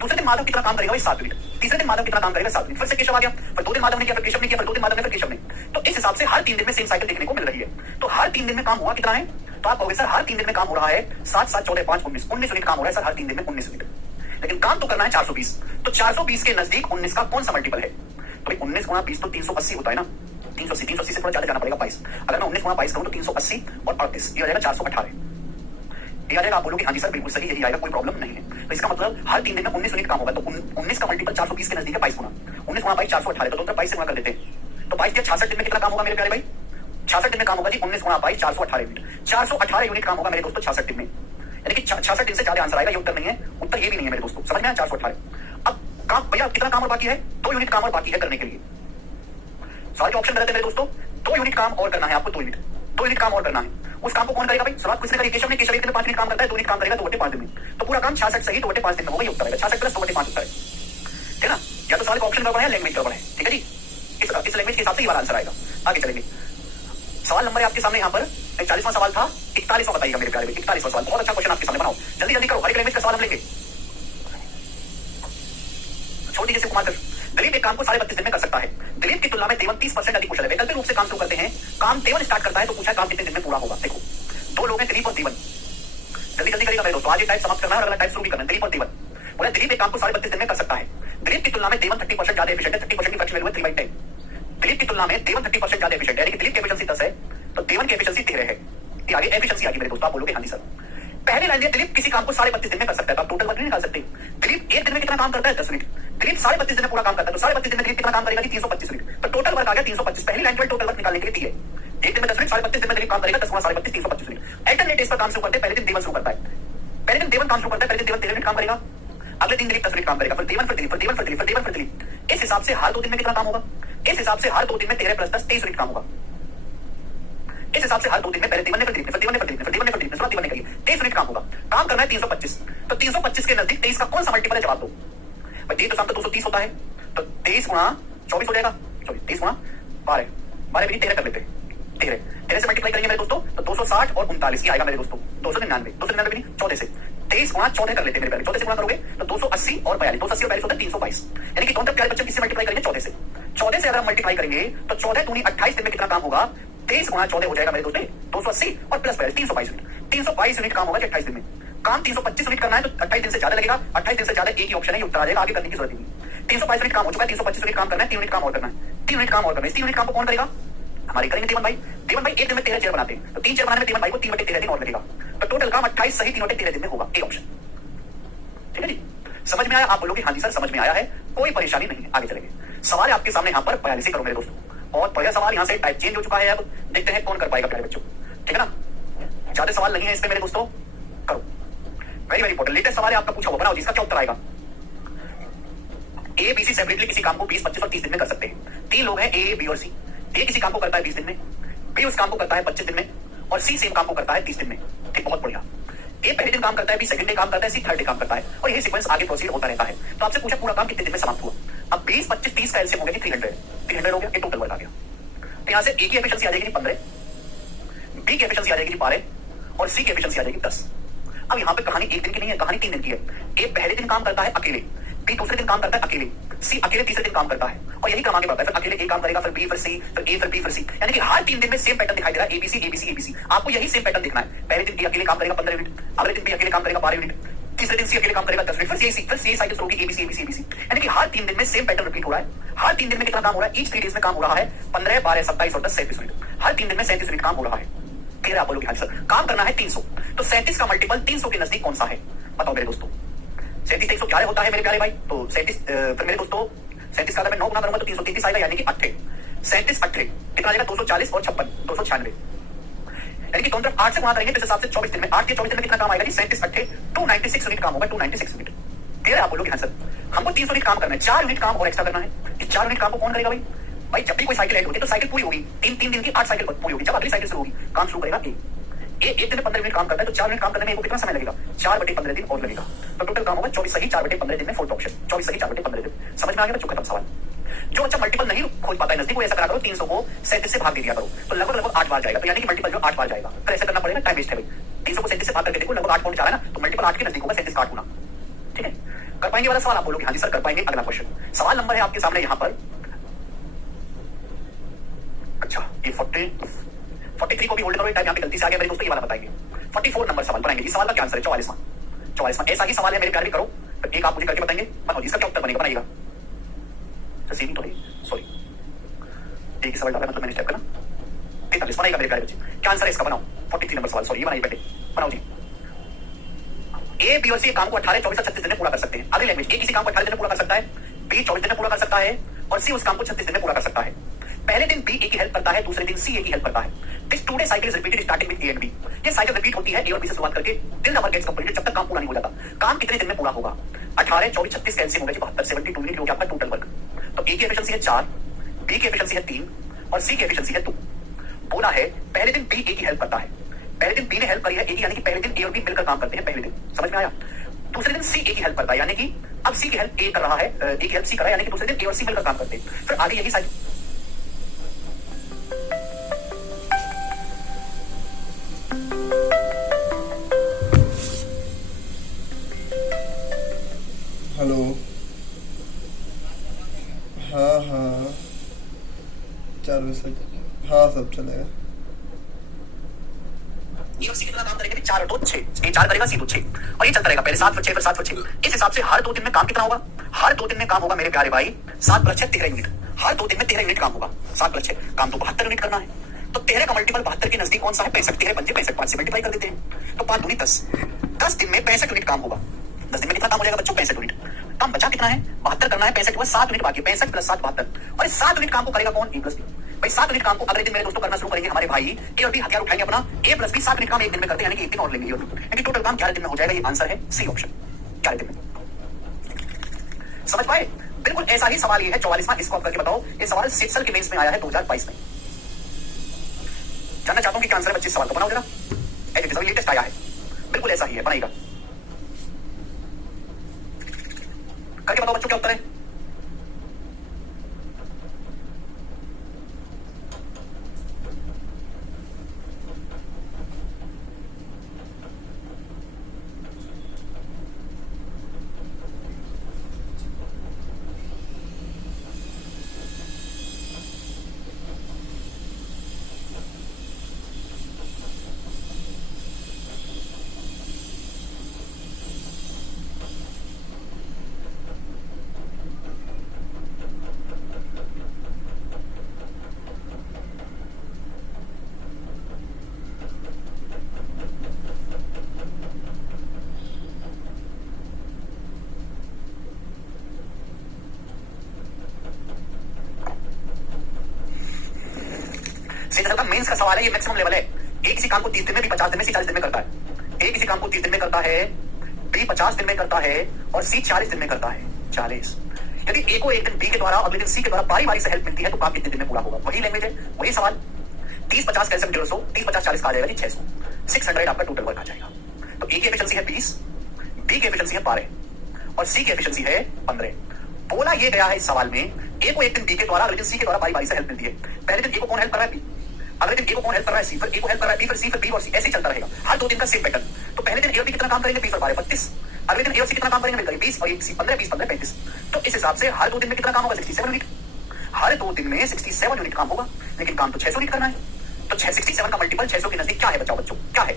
दूसरे दिन माधव कितना काम करेगा? 7 मिनट। तीसरे दिन माधव कितना काम करेगा? 7 मिनट। फिर से केशव आ गया, फिर 2 दिन माधव ने किया, फिर केशव ने किया, फिर 2 दिन माधव ने, फिर केशव ने। तो इस हिसाब से हर 3 दिन में सेम साइकिल देखने को मिल रही है। तो हर 3 दिन में काम हुआ कितना है? तो आप कहोगे सर हर 3 दिन में काम हो रहा है 7, 7, 14, 5, 19, 19 यूनिट काम हो रहा है सर हर 3 दिन में, 19 यूनिट। लेकिन काम तो करना है 420। तो 420 के नजदीक 19 का कौन सा मल्टीपल है? तो भाई 19 गुणा 20 तो 380 होता है ना। 380 से थोड़ा ज्यादा जाना पड़ेगा 22। अगर मैं 19 गुणा 22 करूं तो 380 और 38, ये आ जाएगा 418। ये आ जाएगा। आप बोलोगे हाँ जी सर बिल्कुल सही, यही आएगा, कोई प्रॉब्लम नहीं है। तो इसका मतलब हर 3 दिन में 19 यूनिट काम होगा। तो 19 का मल्टीपल 420 के नजदीक है 22 गुना। 19 गुणा 22 418, तो 22 से गुणा कर देते हैं। तो 22 के 66 दिन में कितना काम होगा मेरे प्यारे भाई? 66 दिन में काम होगा जी 19 गुणा 22 418 यूनिट। 418 यूनिट काम होगा मेरे दोस्तों 66 दिन में। यानी कि 66 दिन से ज्यादा आंसर आएगा। ये उत्तर नहीं है, उत्तर ये भी नहीं है मेरे दोस्तों। समझ में आया? 418। अब काम भैया कितना काम और बाकी है? 2 यूनिट काम और बाकी है करने के लिए। सवाल के ऑप्शन गलत है मेरे दोस्तों। 2 यूनिट काम और करना है आपको, 2 यूनिट काम और करना है। उस काम को कौन करेगा भाई? शुरुआत किसने करी? केशव ने। केशव एक दिन में 5 मिनट काम करता है, 2 यूनिट काम करेगा 2/5 दिन में। तो पूरा काम 66 सही 2/5 दिन में होगा। ये उत्तर है 66 प्लस 2/5 उत्तर है। ठीक है ना? या तो सवाल का ऑप्शन गड़बड़ है, लैंग्वेज गड़बड़ है। ठीक है जी? इस लैंग्वेज के हिसाब से ये वाला आंसर आएगा। आगे चलेंगे। सवाल नंबर है आपके सामने यहाँ पर 40वां सवाल था। 41वां बताइएगा मेरे प्यारे भाई। 41वां सवाल बहुत अच्छा क्वेश्चन आपके सामने। बनाओ जल्दी जल्दी करो, हर एक लैंग्वेज का सवाल हम लेंगे। छोड़ दीजिए कुमार सर। दिलीप एक काम को 32.5 दिन में कर सकता है। दिलीप की तुलना में देवन 30% अधिक कुशल है। वैकल्पिक रूप से काम शुरू करते हैं। काम देवन स्टार्ट करता है तो पूछा काम कितने दिन में पूरा होगा। देखो 2 लोग हैं, दिलीप और देवन। जल्दी जल्दी करेगा मेरे दोस्तों। आज ये टाइप समाप्त करना है और अगला टाइप शुरू भी करना है। दिलीप और देवन। बोला दिलीप एक काम को 32.5 दिन में कर सकता है। दिलीप की तुलना में देवन 30% ज्यादा एफिशिएंट है। 30% की फ्रैक्शन वैल्यू है 3/10। दिलीप की तुलना में देवन 30% ज्यादा एफिशिएंट है। यानी कि दिलीप की एफिशिएंसी 10 है तो देवन की एफिशिएंसी 13 है। ये आगे एफिशिएंसी आगे मेरे दोस्तों। आप बोलोगे हाँ जी सर। पहले लाइन दिलीप किसी काम को 32.5 दिन में कर सकता है। आप टोटल वर्क नहीं निकाल सकते। दिलीप एक दिन में कितना काम करता है? 10 मिनट। दिलीप 32.5 दिन में पूरा काम करता है। तो 32.5 दिन में दिलीप कितना काम करेगा? 325 मिनट। तो टोटल वर्क आ गया 325। पहली लाइन में टोटल वर्क निकालने के लिए दी है। एक दिन में 10 मिनट, 32.5 दिन में दिलीप काम करेगा 10 गुणा 32, 325 मिनट। अल्टरनेट डेज पर काम शुरू करते हैं। पहले दिन देवन शुरू करता है। पहले दिन देवन काम शुरू करता है। पहले दिन देवन 13 मिनट काम करेगा। अगले दिन दिलीप 10 मिनट काम करेगा। फिर देवन, फिर दिलीप, फिर देवन, फिर दिलीप, फिर देवन, फिर दिलीप। इस हिसाब से हर 2 दिन में कितना काम होगा? इस हिसाब से हर 2 दिन में 13 प्लस 10 23 मिनट काम होगा। इस हिसाब से हर 2 दिन में पहले देवन ने, फिर दिलीप ने, फिर देवन ने, फिर दिलीप ने, फिर देवन ने, फिर दिलीप ने, देवन ने करिए 23 मिनट काम होगा। काम करना है 325। तो 325 के नजदीक 23 का कौन सा मल्टीपल है? जवाब दो भाई। 23 तो शाम तक 230 होता है। तो 23 गुणा 24 हो जाएगा। 23 गुणा 12, 12 भी 13 कर लेते हैं। 13 से मल्टीप्लाई करेंगे मेरे दोस्तों तो 260 और 39 ही आएगा मेरे दोस्तों। 299 भी नहीं 14 से 23 गुणा 14 कर लेते हैं मेरे प्यारे। 14 से गुणा करोगे तो 280 और 42, 280 और 42 होता है 322। यानी कि कौन सा प्यारे बच्चे किससे मल्टीप्लाई करेंगे? 14 से। 14 से अगर हम मल्टीप्लाई करेंगे तो 14 दूनी 28 दिन में कितना काम होगा? 23 गुणा 14 हो जाएगा मेरे दोस्तों 280 और प्लस 42 322 यूनिट। 322 यूनिट काम होगा 28 दिन में। काम 325 यूनिट करना है तो 28 दिन से ज्यादा लगेगा। 28 दिन से ज्यादा एक ही ऑप्शन है, ये उत्तर आ जाएगा। आगे करने की जरूरत नहीं। 322 यूनिट काम हो चुका है। 325 यूनिट काम करना है। 3 यूनिट काम और करना है। 3 यूनिट काम और करना है। 3 यूनिट काम को कौन करेगा? हमारे करेंगे देवन भाई। देवन भाई एक दिन में 13 चेयर बनाते हैं। तो 3 चेयर बनाने में देवन भाई को 3/13 दिन और लगेगा। तो टोटल काम 28 सही 3/13 दिन में होगा। एक ऑप्शन। ठीक है जी? समझ में आया? आप बोलोगे हाँ जी सर समझ में आया है, कोई परेशानी नहीं है। आगे चलेंगे। सवाल आपके सामने यहाँ पर 42 करो मेरे दोस्तों। और पहला सवाल यहाँ से टाइप चेंज हो चुका है। अब देखते हैं कौन कर पाएगा प्यारे बच्चों। ठीक है ना? ज्यादा सवाल नहीं है इस पे मेरे दोस्तों। करो। वेरी वेरी इंपॉर्टेंट लेटेस्ट सवाल है आपका पूछा हुआ। बनाओ जिसका क्या उत्तर आएगा। ए बी सी सेपरेटली किसी काम को 20, 25 और 30 दिन में कर सकते हैं। 3 लोग हैं ए बी और सी। ए किसी काम को करता है 20 दिन में, बी उस काम को करता है 25 दिन में और सी सेम काम को करता है 30 दिन में। ठीक, बहुत बढ़िया। ए पहले दिन काम करता है, बी सेकंड डे काम करता है, सी थर्ड डे काम करता है, और यही सीक्वेंस आगे प्रोसीड होता रहता है। तो आपसे पूछा पूरा काम कितने दिन में समाप्त हुआ। अब 20, 25, 30 का एलसीएम हो गया 300 हो गया, ये टोटल वर्क आ गया। तो यहां से ए की एफिशिएंसी आ जाएगी 15, बी की एफिशिएंसी आ जाएगी 12 और सी की एफिशिएंसी आ जाएगी 10। अब यहाँ पे कहानी एक दिन की नहीं है, कहानी 3 दिन की है। ए पहले दिन काम करता है अकेले, बी दूसरे दिन काम करता है अकेले, सी अकेले तीसरे दिन काम करता है, और यही काम आगे बढ़ता है। फिर अकेले ए काम करेगा, फिर बी, फिर सी, फिर ए, फिर बी, फिर सी, यानी कि हर 3 दिन में सेम पैटर्न दिखाई दे रहा है, एबीसी एबीसी एबीसी। आपको यही सेम पैटर्न देखना है। पहले दिन ए अकेले काम करेगा 15 यूनिट, अगले दिन बी अकेले काम करेगा 12 यूनिट, तीसरे दिन सी अकेले काम करेगा 10 मिनट, फिर सी साइकिल होगी एबीसी एबीसी एबीसी, यानी कि हर 3 दिन में सेम पैटर्न रिपीट हो रहा है। हर 3 दिन में कितना काम हो रहा है, ईच 3 डेज में काम हो रहा है 15, 12, 27 और 10 37 मिनट। हर 3 दिन में 37 मिनट काम हो रहा है। क्लियर आप बोलोगे हाँ सर, काम करना है 300, तो 37 का मल्टीपल 300 के नजदीक कौन सा है बताओ मेरे दोस्तों। 37 111 होता है मेरे प्यारे भाई, तो 37 फिर मेरे दोस्तों 37 का अगर मैं 9 गुना करूंगा तो 333 आएगा, यानी कि 8 37 8 कितना आ जाएगा 240 और 56 296, यानी कि दोनों तरफ 8 से गुणा करेंगे तो इस हिसाब से 24 दिन में 8 के 24 दिन में कितना काम आएगा जी 37 8 296 यूनिट काम होगा, 296 यूनिट। क्लियर आप बोलोगे हाँ सर, हमको 300 यूनिट काम करना है, 4 यूनिट काम और एक्स्ट्रा करना है। इस 4 यूनिट काम को कौन करेगा भाई? भाई जब भी कोई साइकिल एंड होती है तो साइकिल पूरी होगी, 3 दिन की 8 साइकिल पूरी होगी, जब अगली साइकिल से होगी काम शुरू करेगा ए एक दिन में 15 मिनट काम करता है, तो 4 मिनट काम करने में इनको कितना समय लगेगा 4/15 दिन और लगेगा, तो टोटल काम होगा 24 सही 4/15 दिन में। फोर्थ ऑप्शन 24 सही 4/15 दिन। समझ में आ गया बच्चों? खत्म सवाल। जो बच्चा मल्टीपल नहीं खोज पाता है नजदीक, वो ऐसा करा करो 300 को 37 से भाग दे दिया करो, तो लगभग 8 बार जाएगा, तो यानी कि मल्टीपल जो 8 बार जाएगा। फिर ऐसा करना पड़ेगा, टाइम वेस्ट है भाई। 300 को 37 से भाग करके देखो, लगभग 8 पॉइंट जा रहा है ना, तो मल्टीपल 8 के नजदीक होगा 37 का 8 गुना। ठीक है, कर पाएंगे वाला सवाल आप बोलोगे हाँ जी सर कर पाएंगे। अगला क्वेश्चन, सवाल नंबर है आपके सामने यहाँ पर, अच्छा ये 43 को भी होल्ड करो, टाइम यहाँ पे गलती से आ गया मेरे दोस्तों, ये वाला बताएंगे। 44 नंबर सवाल बनाएंगे, इस सवाल का क्या आंसर है 44वां ऐसा ही सवाल है मेरे प्यारे भी करो, फिर एक आप मुझे करके बताएंगे, बताओ इसका क्या उत्तर बनेगा, बनाइएगा सेम ही तो नहीं, सॉरी एक ही सवाल डाला मतलब मैंने स्टेप करना 43 बनाइएगा मेरे प्यारे बच्चे। क्या आंसर है इसका, बनाओ 43 नंबर सवाल, सॉरी ये बनाइए बेटे, बनाओ जी। ए बी और सी काम को 18 24 36 दिन में पूरा कर सकते हैं। अगली लैंग्वेज, ए किसी काम को 18 दिन में पूरा कर सकता है, बी 24 दिन में पूरा कर सकता है, और सी उस काम को 36 दिन में पूरा कर सकता है। पहले दिन बी ए की हेल्प करता है, दूसरे दिन सी ए की हेल्प करता है। This two day cycle is repeated starting with A and B. ये साइकिल रिपीट होती है ए और बी से शुरुआत करके till the work gets completed, जब तक काम पूरा नहीं हो जाता। काम कितने दिन में पूरा होगा? 18 24 36 कैंसिल हो गया 72 72 यूनिट हो गया आपका टोटल वर्क। तो ए की एफिशिएंसी है 4, बी की एफिशिएंसी है 3 और सी की एफिशिएंसी है 2। बोला है पहले दिन बी ए की हेल्प करता है, पहले दिन बी ने हेल्प करी है ए की, यानी कि पहले दिन ए और बी मिलकर काम करते हैं पहले दिन। समझ में आया? दूसरे दिन सी ए की हेल्प करता है, यानी कि अब सी की हेल्प ए कर रहा है, ए की हेल्प सी कर रहा है, यानी कि दूसरे दिन ए और सी मिलकर काम करते हैं। फिर आगे यही साइकिल हेलो हाँ हाँ 4 बजे से हाँ सब चलेगा। ये सी कितना काम करेगा? 4 और 2 6, ये 4 करेगा सी 2 6, और ये चलता रहेगा पहले 7 फिर 6 फिर 7 फिर 6। इस हिसाब से हर 2 दिन में काम कितना होगा? हर 2 दिन में काम होगा मेरे प्यारे भाई 7 + 6 13 यूनिट। हर 2 दिन में 13 यूनिट काम होगा, 7 + 6 काम तो 72 यूनिट करना है। तो 13 का मल्टीपल 72 के नजदीक कौन सा है? 65। 13 पंजे 65, 5 से मल्टीप्लाई कर देते हैं तो 5 दूनी 10। 10 दिन में 65 यूनिट काम होगा। 10 दिन में कितना काम हो जाएगा बच्चों? 65 यूनिट। काम बचा कितना है? 72 करना है, 65 के बाद 7 यूनिट बाकी है, 65 + 7 72। और इस 7 यूनिट काम को करेगा कौन? ए प्लस बी। भाई 7 यूनिट काम को अगले दिन मेरे दोस्तों करना शुरू करेंगे हमारे भाई ए और बी, हथियार उठाएंगे अपना, ए प्लस बी 7 यूनिट काम एक दिन में करते हैं, यानी कि एक दिन और लेंगे, यानी टोटल काम 11 दिन में हो जाएगा। ये आंसर है सी ऑप्शन, 11 दिन में। समझ पाए? बिल्कुल ऐसा ही सवाल ये है 44वां, इसको आप करके बताओ। ये सवाल सेक्सल के मेंस में आया है 2022 में। जानना चाहता हूं कि क्या आंसर है बच्चे, सवाल को बनाओ जरा, ऐसे सवाल लेटेस्ट आया है, बिल्कुल ऐसा ही है, बनाइएगा करके बताओ बच्चों क्या उत्तर है। का मेंस का सवाल है, ये मैक्सिमम लेवल है। ए किसी काम को 30 दिन में, बी 50 दिन में, सी 40 दिन में करता है। ए किसी काम को 30 दिन में करता है, बी 50 दिन में करता है और सी 40 दिन में करता है। 40। यदि ए को एक दिन बी के द्वारा अगले दिन सी के द्वारा बारी बारी से हेल्प मिलती है तो काम कितने दिन में पूरा होगा? वही लैंग्वेज है, वही सवाल। 30 50 कैसे 150, 30 50 40 का आ जाएगा जी 600, 600 आपका टोटल वर्क आ जाएगा। तो ए की एफिशिएंसी है 20, बी की एफिशिएंसी है 12 और सी की एफिशिएंसी है 15। बोला ये गया है इस सवाल में ए को एक दिन बी के द्वारा, अगले दिन सी के द्वारा बारी बारी से हेल्प मिलती है। पहले दिन ए को कौन हेल्प कर रहा है? बी। अगले दिन ए को कौन हेल्प कर रहा है? सी। फिर ए को हेल्प कर रहा है बी, फिर सी, फिर बी और सी, ऐसे ही चलता रहेगा हर 2 दिन का सेम पैटर्न। तो पहले दिन ए और बी कितना काम करेंगे? 20 और 12 32। अगले दिन ए और सी कितना काम करेंगे? मिलकर 20 और 1 सी 15, 20 15 35। तो इस हिसाब से हर 2 दिन में कितना काम होगा? 67 यूनिट। हर 2 दिन में 67 यूनिट काम होगा, लेकिन काम तो 600 यूनिट करना है। तो 67 का मल्टीपल 600 के नजदीक क्या है बच्चों? क्या है?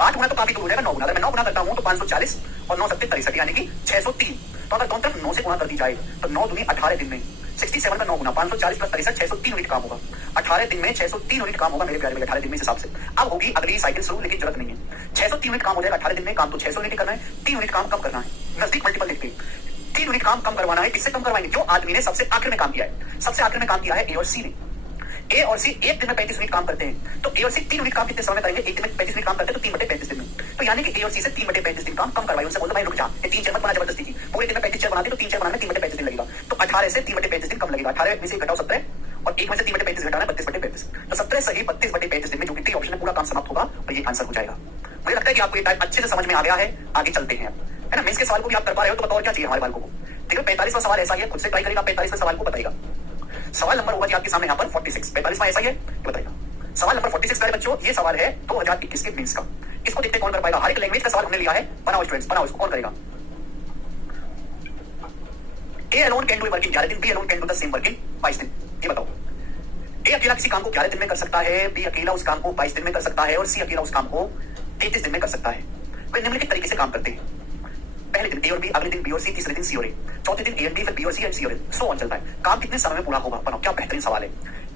8 गुना तो काफी दूर हो जाएगा, 9 गुना। अगर मैं 9 गुना करता हूं तो 540 और 9 सत्ते 63 यानी कि 603। तो अगर दोनों तरफ 9 से गुना कर दी जाए तो 9 दूनी 18 दिन में 67 का 9 गुना 540 प्लस 63 603 यूनिट काम होगा। 18 दिन में 603 यूनिट काम होगा मेरे प्यारे भाई, 18 दिन में इस हिसाब से। अब होगी अगली साइकिल शुरू, लेकिन जरूरत नहीं है। 603 यूनिट काम हो जाएगा 18 दिन में। काम तो 600 यूनिट करना है, 3 यूनिट काम कम करना है। नजदीक मल्टीपल देखते हैं, 3 यूनिट काम कम करवाना है। किससे कम करवाएंगे? जो आदमी ने सबसे आखिर में काम किया है। सबसे आखिर में काम किया है ए और सी ने। ए और सी एक दिन में 35 यूनिट काम करते हैं, तो ए और सी 3 यूनिट काम कितने समय में करेंगे? एक दिन में 35 यूनिट काम करते हैं, तो 3/35 दिन में। तो यानी कि ए और सी से 3/35 दिन काम कम करवाइए। उनसे बोलो भाई रुक जा, ये 3 चेयर मत बना जबरदस्ती की। पूरे दिन में 35 चेयर बनाते तो 3 चेयर बनाने में 3/35 दिन लगेगा। तो 18 से 3/35 दिन कम लगेगा। 18 में से घटाओ 17 और 1 में से 3/35 घटाना 32/35। तो 17 सही 32/35 दिन में जो कि डी ऑप्शन में पूरा काम समाप्त होगा और ये आंसर हो जाएगा। मुझे लगता है कि आपको ये टाइप अच्छे से समझ में आ गया है। आगे चलते हैं, है ना। मैं इसके सवाल को भी आप कर पा रहे हो तो बताओ क्या चाहिए हमारे बालकों को। ठीक है, 45वां सवाल ऐसा ही है, खुद से ट्राई करेगा। 45वें सवाल को बताएगा। सवाल नंबर होगा जी आपके सामने यहाँ पर 46। 45वां ऐसा ही है, बताइएगा। सवाल नंबर 46 प्यारे बच्चों, ये सवाल है 2021 के मेंस का। इसको देखते कौन कर पाएगा। हर एक लैंग्वेज का सवाल हमने लिया है। बनाओ स्टूडेंट्स, बनाओ। इसको कौन करेगा? A alone can do work in 11 दिन, B alone can do the same work in 22 दिन। ये बताओ, ए अकेला किसी काम को 11 दिन में कर सकता है, बी अकेला उस काम को 22 दिन में कर सकता है और सी अकेला उस काम को 33 दिन में कर सकता है। वे निम्नलिखित तरीके से काम करते हैं। पहले दिन ए और बी, अगले दिन बी और सी, तीसरे दिन सी और ए, चौथे दिन ए एंड बी, फिर बी और सी एंड सी और ए, सो ऑन चलता है। काम कितने समय में पूरा होगा? बनाओ, क्या बेहतरीन सवाल है।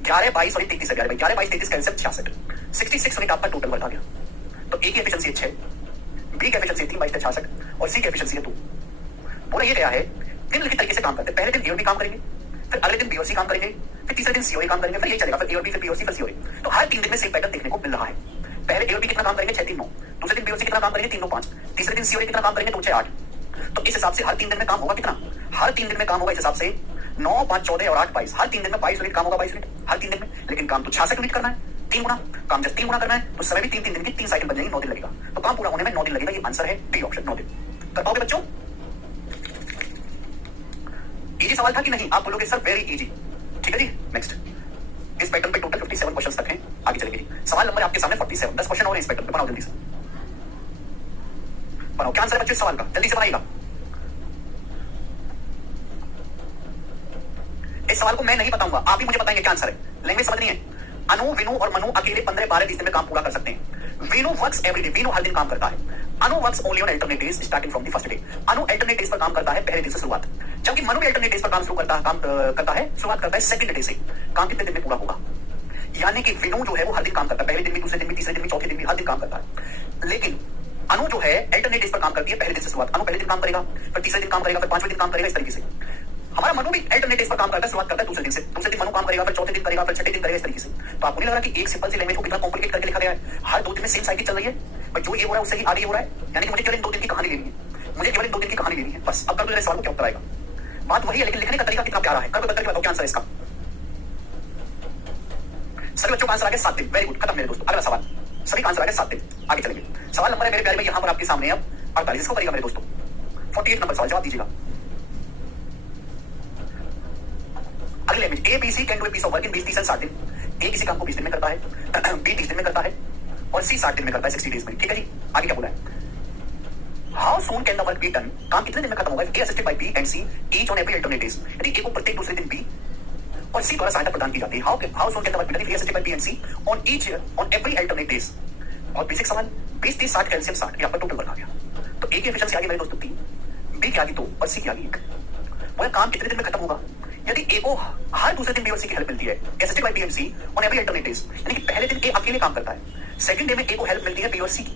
11 22 और 33 11 22 33 कैंसिल 66 66 यूनिट आपका टोटल वर्क आ गया। तो ए की एफिशिएंसी है 6, बी की एफिशिएंसी 3 22 66 और सी की एफिशिएंसी है 2। पूरा ये गया है निम्नलिखित तरीके से काम करते हैं। पहले दिन ए और बी काम करेंगे, फिर अगले दिन बी और सी काम करेंगे, फिर तीसरे दिन सी और ए काम करेंगे, फिर ये चलेगा, फिर ए और बी, फिर बी और सी, फिर सी और ए। तो हर 3 दिन में सेम पैटर्न देखने को मिल रहा है। पहले ए और बी कितना काम करेंगे? 6 3 9, दूसरे दिन बी और सी कितना काम करेंगे? 3 9 5, तीसरे दिन सी और ए कितना काम करेंगे? 2 6 8। तो इस हिसाब से हर 3 दिन में काम होगा कितना? हर 3 दिन में काम होगा इस हिसाब से 9 5 14 और 8 22। हर 3 दिन में 22 यूनिट काम होगा, 22 यूनिट हर 3 दिन में। लेकिन काम तो 66 यूनिट करना है, 3 गुना। काम जब 3 गुना करना है तो समय भी 3 दिन की 3 साइकिल बन जाएगी, 9 दिन लगेगा। तो काम पूरा होने में 9 दिन लगेगा। ये आंसर है डी ऑप्शन, 9 दिन। कर पाओगे बच्चों? इजी सवाल था कि नहीं? आप बोलोगे सर वेरी इजी। ठीक है जी, नेक्स्ट। इस पैटर्न पे टोटल 57 क्वेश्चंस तक हैं। आगे चलेंगे जी। सवाल नंबर आपके सामने 47, 10 क्वेश्चन और इस पैटर्न पे। बनाओ जल्दी से, बनाओ। क्या आंसर है बच्चों इस सवाल का? जल्दी से बनाइएगा। इस सवाल को मैं नहीं बताऊंगा, आप ही मुझे बताएंगे क्या आंसर है। लैंग्वेज समझनी है। अनु, विनु और मनु अकेले 15 12 20 दिन में काम पूरा कर सकते हैं। Vinu works every day, Vinu हर दिन काम करता है। Anu works only on alternate days starting from the first day. Anu alternate days पर काम करता है पहले दिन से शुरुआत, जबकि मनु भी अल्टरनेट डेज पर काम शुरू करता है शुरुआत करता है सेकंड डे से। काम कितने दिन में पूरा होगा? यानी कि विनु जो है वो हर दिन काम करता है, पहले दिन भी, दूसरे दिन भी, तीसरे दिन भी, चौथे दिन भी, हर दिन काम करता है। लेकिन अनु जो है अल्टरनेट डेज पर काम करती है पहले दिन से शुरुआत। अनु पहले दिन काम करेगा, फिर तीसरे दिन काम करेगा, फिर 5वें दिन काम करेगा, इस तरीके से। हमारा मनु भी अल्टरनेट डेज पर काम करता है, शुरुआत करता है दूसरे दिन से, दूसरे दिन मनु काम करेगा, फिर चौथे दिन करेगा, फिर छठे दिन करेगा, इस तरीके से। तो आपको नहीं लग रहा कि एक सिंपल सी लैंग्वेज को कितना कॉम्प्लिकेट करके लिखा गया है? हर 2 दिन में सेम साइकिल चल रही है, बट जो ये हो रहा है उससे ही आगे हो रहा है। यानी कि मुझे केवल इन 2 दिन की कहानी लेनी है, मुझे केवल इन 2 दिन की कहानी लेनी है बस। अब कर दो मेरे सवाल को, क्या उत्तर आएगा? बात वही है, लेकिन लिखने का तरीका कितना प्यारा है। कर दो, बताओ क्या आंसर है इसका। सभी बच्चों का आंसर आ गया 7 दिन। वेरी गुड, खत्म मेरे दोस्तों। अगला सवाल, सभी का आंसर आ गया 7 दिन। आगे चलेंगे। सवाल नंबर है मेरे प्यारे भाई यहाँ पर आपके सामने अब 48। इसको करिएगा मेरे दोस्तों। 48 नंबर सवाल, जवाब दीजिएगा। अगले language, A B C can do a piece of work in 20 30 60 दिन। ए किसी काम को 20 दिन में करता है, बी 30 दिन में करता है और सी 60 दिन में करता है, 60 डेज में। ठीक है जी, आगे क्या बोला है? How soon can the work be done? काम कितने दिन में खत्म होगा? A assisted by B and C each on every alternate days. यदि ए को प्रत्येक दूसरे दिन बी और सी द्वारा सहायता प्रदान की जाती है। How soon can the work be done? A assisted by B and C on every alternate days. और बेसिक सवाल, 20 30 60 कैल्शियम 60, ये आपका टोटल वर्क आ गया। तो ए की एफिशिएंसी आ गई मेरे दोस्तों 3, बी की आ गई 2 और सी की आ गई 1। वह काम कितने दिन में खत्म होगा? यदि ए को हर दूसरे दिन बी और सी की हेल्प मिलती है, assisted by B and C on every alternate days, यानी कि पहले दिन ए अकेले काम करता है, सेकंड डे में ए को हेल्प मिलती है बी और सी की,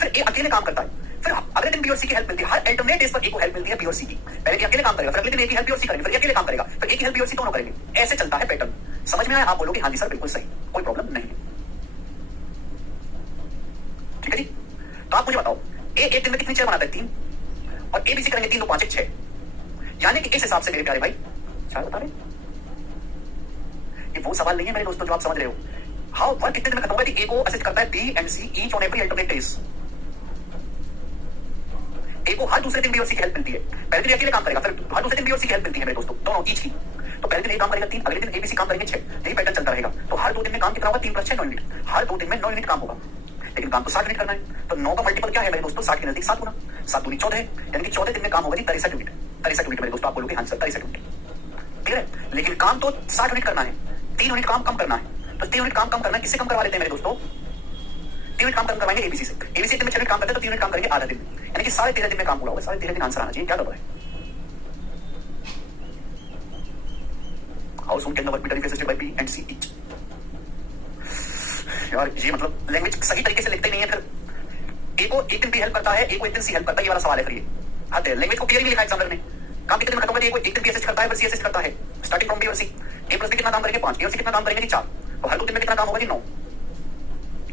फिर ए अकेले काम करता है, फिर अगले दिन बी और सी की हेल्प मिलती है। हर अल्टरनेट डेज पर ए को हेल्प मिलती है बी और सी की। पहले ए अकेले काम करेगा, फिर अगले दिन ए की हेल्प बी और सी करेंगे, फिर ए अकेले काम करेगा, फिर ए की हेल्प बी और सी दोनों करेंगे। ऐसे चलता है पैटर्न। समझ में आया? आप बोलोगे हाँ जी सर बिल्कुल सही, कोई प्रॉब्लम नहीं है। ठीक है जी, तो आप मुझे बताओ ए एक दिन में कितनी चेयर बनाता है? 3, और ए बी सी करेंगे 3 2 5 6, यानी कि इस हिसाब से मेरे प्यारे भाई क्या बता रहे? ये वो सवाल नहीं है मेरे दोस्तों जो आप समझ रहे हो। हाउ वर्क कितने दिन में खत्म होगा? ए को असिस्ट करता है B and C each on every alternate days. A को हर दूसरे दिन बी और सी की हेल्प मिलती है। पहले दिन अकेले काम करेगा, फिर हर दूसरे दिन बी और सी की हेल्प मिलती है मेरे दोस्तों, दोनों ईच की। तो पहले दिन ए काम करेगा 3, अगले दिन ए बी सी काम करेंगे 6, यही पैटर्न चलता रहेगा। तो हर 2 दिन में काम कितना होगा? 3 + 6 9 यूनिट। हर 2 दिन में 9 यूनिट काम होगा, लेकिन काम तो 60 यूनिट करना है। तो 9 का मल्टीपल क्या है मेरे दोस्तों? 60 के नजदीक 7 गुना, 7 दूनी 14 है, यानी कि 14 दिन में काम होगा जी 63 यूनिट। 63 यूनिट मेरे दोस्तों, आप बोलोगे हाँ सर 63 यूनिट, क्लियर है? लेकिन काम तो 60 यूनिट करना है, 3 यूनिट काम कम करना है। तो 3 यूनिट काम कम करना है, किससे कम करवा लेते हैं मेरे दोस्तों? 3 यूनिट काम कम करवाएंगे एबीसी से। एबीसी दिन में 6 यूनिट काम करते हैं, तो 3 यूनिट काम करेंगे आधा दिन में, यानी कि 13.5 दिन में काम पूरा होगा। 13.5 दिन आंसर आना चाहिए, क्या गड़बड़ है? How soon can the work be done if assisted by B and C each? यार ये मतलब लैंग्वेज सही तरीके से लिखते नहीं है। फिर ए को एक दिन बी हेल्प करता है, ए को एक दिन सी हेल्प करता है, ये वाला सवाल है। फिर ये आते हैं लैंग्वेज को क्लियर नहीं लिखा एग्जामिनर ने। काम कितने दिन में खत्म होगा? ए को एक दिन बी असिस्ट करता है, फिर सी असिस्ट करता है, स्टार्टिंग फ्रॉम बी और सी। ए प्लस बी कितना काम करेंगे? 5, ए और सी कितना काम करेंगे जी? 4। तो हर 2 दिन में कितना काम होगा जी? 9।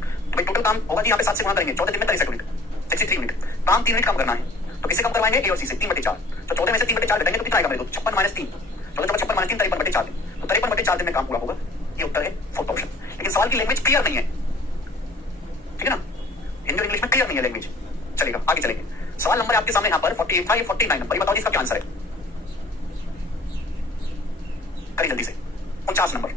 तो भाई टोटल काम होगा जी यहाँ पे 7 से गुणा करेंगे, 14 दिन में 63 यूनिट, 63 यूनिट। काम 3 यूनिट कम करना है, तो किससे कम करवाएंगे? ए और सी से। 3/4। तो 14 में से 3/4 घटाएंगे तो कितना आएगा मेरे दोस्त? 56 - 3, 14 56 - 3 53/4 दिन। तो 53/4 दिन में काम पूरा होगा। ये उत्तर है 4th ऑप्शन। लेकिन सवाल की लैंग्वेज क्लियर नहीं है, ठीक है ना? हिंदी और इंग्लिश में क्लियर नहीं है लैंग्वेज। चलेगा, आगे चलेंगे। सवाल नंबर आपके सामने यहाँ पर 48 था, ये 49 नंबर। ये बताओ इसका क्या आंसर है? करिए जल्दी से। 49 नंबर।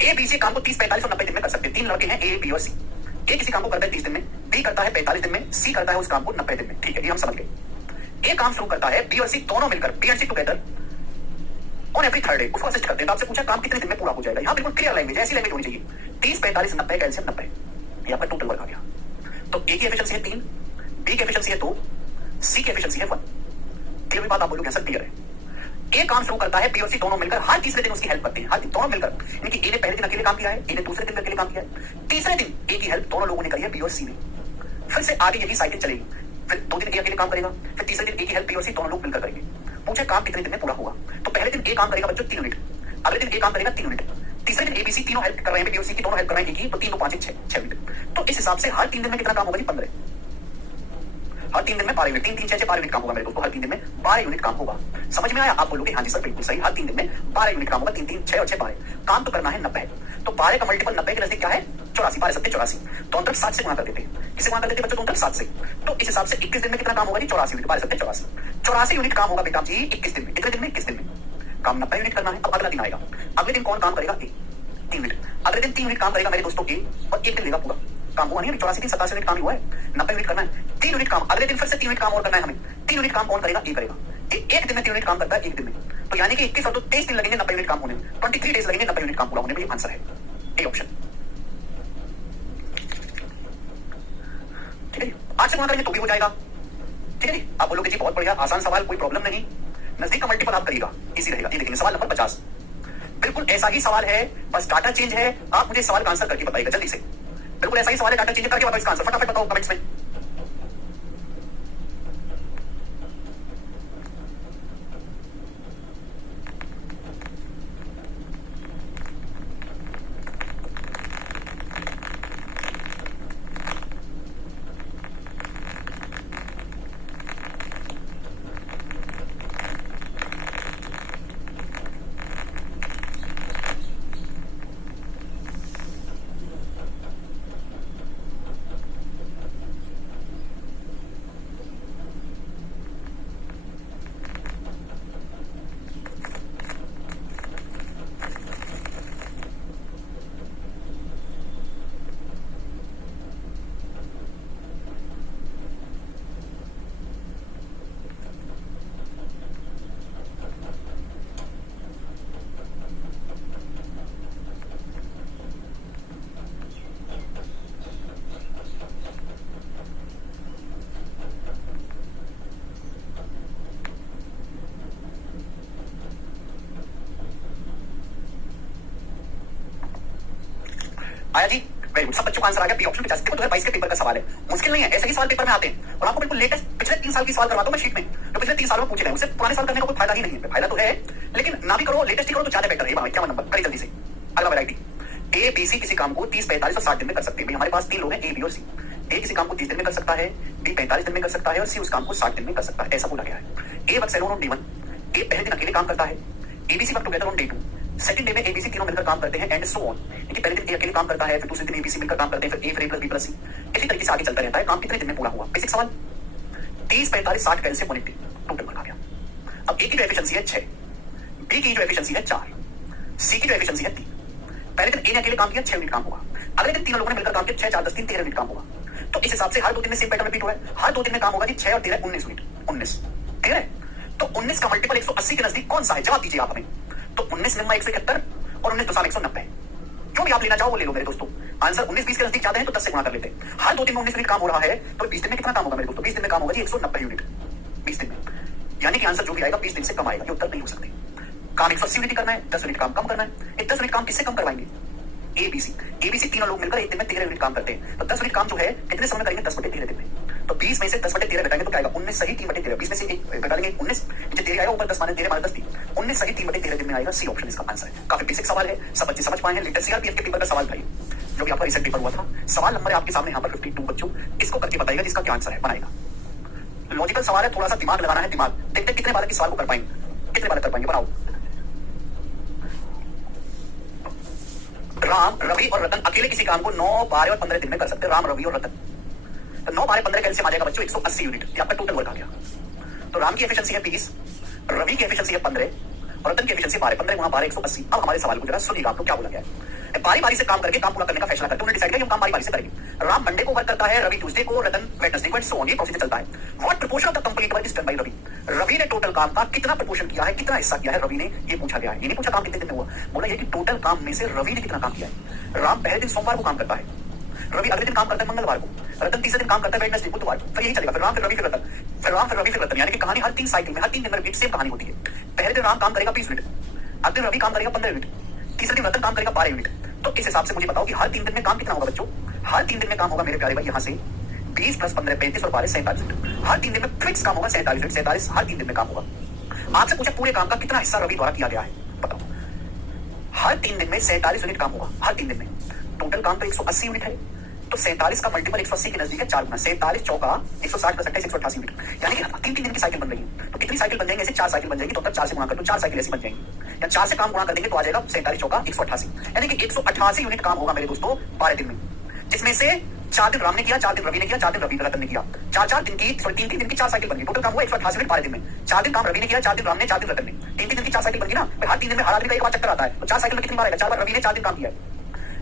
ए बी सी काम को 30, 45 और 90 दिन में कर सकते हैं। 3 लड़के हैं ए बी और सी। ए किसी काम को करता है 30 दिन में, बी करता है 45 दिन में, सी करता है उस काम को 90 दिन में। ठीक है, ये हम समझ गए। ए काम शुरू करता है, बी और सी दोनों मिलकर, B and C together on every third day उसको असिस्ट करते हैं। तो आपसे पूछा काम कितने दिन में पूरा हो जाएगा? यहाँ बिल्कुल क्लियर लैंग्वेज, ऐसी लैंग्वेज होनी चाहिए। 30, 45, 90 का एलसीएम 90, ये आपका टोटल वर्क आ गया। तो ए की एफिशिएंसी है 3, बी की एफिशिएंसी है 2, सी की एफिशिएंसी है 1। क्लियर बात? आप बोलोगे सर क्लियर है। ए काम शुरू करता है, बी और सी दोनों मिलकर हर तीसरे दिन उसकी हेल्प करते हैं, हर दोनों मिलकर। यानी कि ए ने पहले दिन अकेले काम किया है, ए ने दूसरे दिन अकेले काम किया है, तीसरे दिन ए की हेल्प दोनों लोगों ने करी है, बी और सी ने। फिर से आगे यही साइकिल चलेगी। फिर 2 दिन ए अकेले काम करेगा, फिर तीसरे दिन ए की हेल्प बी और सी दोनों लोग मिलकर करेंगे। पूछे काम कितने दिन में पूरा होगा? तो पहले दिन ए काम करेगा बच्चों 3 यूनिट, अगले दिन ए काम करेगा 3 यूनिट, तीसरे दिन एबीसी तीनों हेल्प कर रहे हैं, बी और सी की दोनों हेल्प कर रहे हैं, तो 3 × 5 = 6 यूनिट। तो इस हिसाब से हर 3 दिन में कितना काम होगा जी? 15। हर 3 दिन में 12 यूनिट, 3 3 6 12 यूनिट काम होगा मेरे दोस्तों। हर 3 दिन में 12 यूनिट काम होगा। समझ में आया? आप बोलोगे हाँ जी सर बिल्कुल सही। हर 3 दिन में 12 यूनिट काम होगा। 3 3 6 और 6 12। काम तो करना है 90। तो 12 का मल्टीपल 90 के नजदीक क्या है? 84। 12 7 84। तो अंतर 7 से गुणा कर देते हैं। किससे गुणा कर देते हैं बच्चों? तो अंतर 7 से। तो इस हिसाब से 21 दिन में कितना काम होगा जी? 84 यूनिट। 12 7 84। 84 यूनिट काम होगा बेटा जी 21 दिन में। कितने दिन में? 21 दिन में। काम 90 यूनिट करना है। अब अगला दिन आएगा, अगले दिन कौन काम करेगा? ए 3 यूनिट। अगले दिन 3 यूनिट काम करेगा मेरे दोस्तों ए, और 1 दिन लेगा पूरा। काम हुआ नहीं है 84 दिन 87 यूनिट काम हुआ है, 90 यूनिट करना है। 3 यूनिट काम अगले दिन, फिर से 3 यूनिट काम और करना है हमें। 3 यूनिट काम कौन करेगा? ए करेगा। एक दिन में 3 यूनिट काम करता है, एक दिन में। तो यानी कि 21 और 2 23 दिन लगेंगे 90 यूनिट काम होने में। 23 डेज लगेंगे 90 यूनिट काम पूरा होने में। ये आंसर है ए ऑप्शन। ठीक है जी, 8 से गुणा करेंगे तो भी हो जाएगा। ठीक है जी, आप बोलोगे जी बहुत बढ़िया, आसान सवाल, कोई प्रॉब्लम नहीं। नजदीक का मल्टीपल आप करिएगा, इजी रहेगा। ये देखिए सवाल नंबर 50 बिल्कुल ऐसा ही सवाल है, बस डाटा चेंज है। आप मुझे सवाल का आंसर करके बताइएगा जल्दी से। बिल्कुल ऐसा ही सवाल है, डाटा चेंज करके बताओ इसका आंसर। फटाफट बताओ कमेंट्स में। आया जी, वेरी गुड। सब बच्चों का आंसर आ गया बी ऑप्शन 50। देखो 2022 के पेपर का सवाल है, मुश्किल नहीं है, ऐसे ही सवाल पेपर में आते हैं। और आपको बिल्कुल लेटेस्ट पिछले 3 साल की सवाल करवाता हूं मैं शीट में, तो पिछले 3 सालों में पूछे गए। उससे पुराने साल करने का कोई फायदा ही नहीं है। फायदा तो है, लेकिन ना भी करो, लेटेस्ट ही करो तो ज्यादा बेटर है। 51 नंबर करिए जल्दी से। अगला वैरायटी, ए बी सी किसी काम को 30, 45 और 60 दिन में कर सकते हैं। हमारे पास 3 लोग हैं, ए बी और सी। ए किसी काम को 30 दिन में कर सकता है, बी 45 दिन में कर सकता है, और सी उस काम को 60 दिन में कर सकता है। ऐसा बोला गया है। ए वर्क्स अलोन ऑन डे 1, ए पहले दिन अकेले काम करता है। ABC work together on day 2, second day में एबीसी तीनों मिलकर काम करते हैं एंड सो ऑन। देखिए पहले दिन ए अकेले काम करता है, फिर दूसरे दिन एबीसी मिलकर काम करते हैं, फिर ए फिर ए प्लस बी प्लस सी, इसी तरीके से आगे चलता रहता है। काम कितने दिन में पूरा हुआ? बेसिक सवाल। 30, 45, 60 कैल्शियम 180 टोटल वर्क आ गया। अब ए की जो एफिशिएंसी है 6, बी की जो एफिशिएंसी है 4, सी की जो एफिशिएंसी है 3। पहले दिन ए ने अकेले काम किया 6 यूनिट काम होगा, अगले दिन तीनों लोगों ने मिलकर काम किया 6, 4, 10, 3, 13 यूनिट काम होगा। तो इस हिसाब से हर 2 दिन में सेम पैटर्न रिपीट हुआ है। हर 2 दिन में काम होगा जी 6 और 13 19 यूनिट, 19 ठीक है। तो 19 का मल्टीपल 180 के नजदीक कौन सा है? जवाब दीजिए आप हमें। तो 19 निम्मा 171 और 19 दशमलव 190, जो भी आप लेना चाहो वो ले लो मेरे दोस्तों। आंसर 19 20 के नजदीक ज्यादा है तो 10 से गुणा कर लेते हैं। हर 2 दिन में 19 यूनिट काम हो रहा है तो 20 दिन में कितना काम होगा मेरे दोस्तों? 20 दिन में काम होगा जी 190 यूनिट 20 दिन में, यानी कि आंसर जो भी आएगा 20 दिन से कम आएगा। ये उत्तर नहीं हो सकते। काम 180 यूनिट करना है, 10 यूनिट काम कम करना है। ये 10 यूनिट काम किससे कम करवाएंगे? एबीसी। एबीसी तीनों लोग मिलकर एक दिन में 13 यूनिट काम करते हैं, तो 10 यूनिट काम जो है कितने समय में करेंगे? 10/13 दिन में। तो 20 में से 10/13 घटाएंगे तो क्या आएगा? 19 सही 3/13। 20 में से 1 घटा लेंगे 19, नीचे 13 आएगा, ऊपर 10 माने 13 माने 10 3, 19 सही 3/13 दिन में आएगा। सी ऑप्शन इसका आंसर है। काफी बेसिक सवाल है, सब बच्चे समझ पाए हैं। लेटेस्ट सीआरपीएफ के पेपर का सवाल था ये, जो भी आपका रिसेंट पेपर हुआ था। सवाल नंबर है आपके सामने यहाँ पर 52 बच्चों, इसको करके बताइएगा जिसका क्या आंसर है बनाएगा। लॉजिकल सवाल है, थोड़ा सा दिमाग लगाना है। दिमाग देखते कितने बालक इस सवाल को कर पाएंगे, कितने बालक कर पाएंगे, बनाओ। राम, रवि और रतन अकेले किसी काम को 9, 12 और 15 दिन में कर सकते हैं। राम, रवि और रतन। तो 9, 12, 15 कैल्शियम आ जाएगा बच्चों 180 यूनिट। ये आपका टोटल वर्क आ गया। तो राम की एफिशिएंसी है 20, रवि की एफिशिएंसी है 15 और रतन की एफिशिएंसी 12। 15 गुणा 12 180। अब हमारे सवाल को जरा सुनिएगा, आपको क्या बोला गया है। बारी बारी से काम करके काम पूरा करने का फैसला करते हैं। उन्होंने डिसाइड किया हम काम बारी बारी से करेंगे। राम मंडे को वर्क करता है, रवि ट्यूसडे को, रतन वेडनेसडे को, एंड सो ऑन। ये प्रोसीजर चलता है। What proportion of the complete work is done by Ravi? Ravi ने टोटल काम का कितना प्रोपोर्शन किया है, कितना हिस्सा किया है रवि ने, ये पूछा गया है। ये नहीं पूछा काम कितने दिन में हुआ, बोला ये कि टोटल काम में से रवि ने कितना काम किया है। राम पहले दिन सोमवार को काम करता है, रवि अगले दिन काम करता है मंगलवार को, रतन तीसरे दिन काम करता है वेडनेसडे बुधवार को। फिर यही चलेगा, फिर राम फिर रवि फिर रतन, फिर राम फिर रवि फिर रतन, यानी कि कहानी हर 3 साइकिल में, हर 3 दिन में रिपीट सेम कहानी होती है। पहले दिन राम काम करेगा 20 यूनिट, अगले दिन रवि काम करेगा 15 यूनिट, तीसरे दिन रतन काम करेगा 12 यूनिट। तो इस हिसाब से मुझे बताओ कि हर 3 दिन में काम कितना होगा बच्चों? हर 3 दिन में काम होगा मेरे प्यारे भाई यहाँ से 20 + 15 35 और 12 47 यूनिट। हर 3 दिन में फिक्स काम होगा 47 यूनिट। 47 हर 3 दिन में काम होगा। आपसे पूछा पूरे काम का कितना हिस्सा रवि द्वारा किया गया है, बताओ। हर 3 दिन में 47 यूनिट काम होगा। हर 3 दिन में टोटल काम तो 180 यूनिट है, तो 47 का मल्टीपल 180 के नजदीक है 4 गुना। 47 चौका 160 + 28 188 यूनिट, यानी कि 3-3 दिन की साइकिल बन रही है। तो कितनी साइकिल बन जाएंगे? ऐसे 4 साइकिल बन जाएगी। तो तब 4 से गुणा कर लो, 4 साइकिल ऐसी बन जाएंगी, या 4 से काम गुणा कर देंगे तो आ जाएगा 47 चौका 188, यानी कि 188 यूनिट काम होगा मेरे दोस्तों 12 दिन में। जिसमें से 4 दिन राम ने किया, 4 दिन रवि ने किया, 4 दिन रवि रतन ने किया। 4-4 दिन की 3-3 दिन की 4 साइकिल बन गई। टोटल काम हुआ 188 यूनिट 12 दिन में। 4 दिन काम रवि ने किया, 4 दिन राम ने, 4 दिन रतन ने, 3-3 दिन की 4 साइकिल बन गई ना। हर 3 दिन में हर आदमी का एक बार चक्कर आता है, तो 4 साइकिल में कितनी बार आएगा? 4 बार रवि ने 4 दिन काम किया है।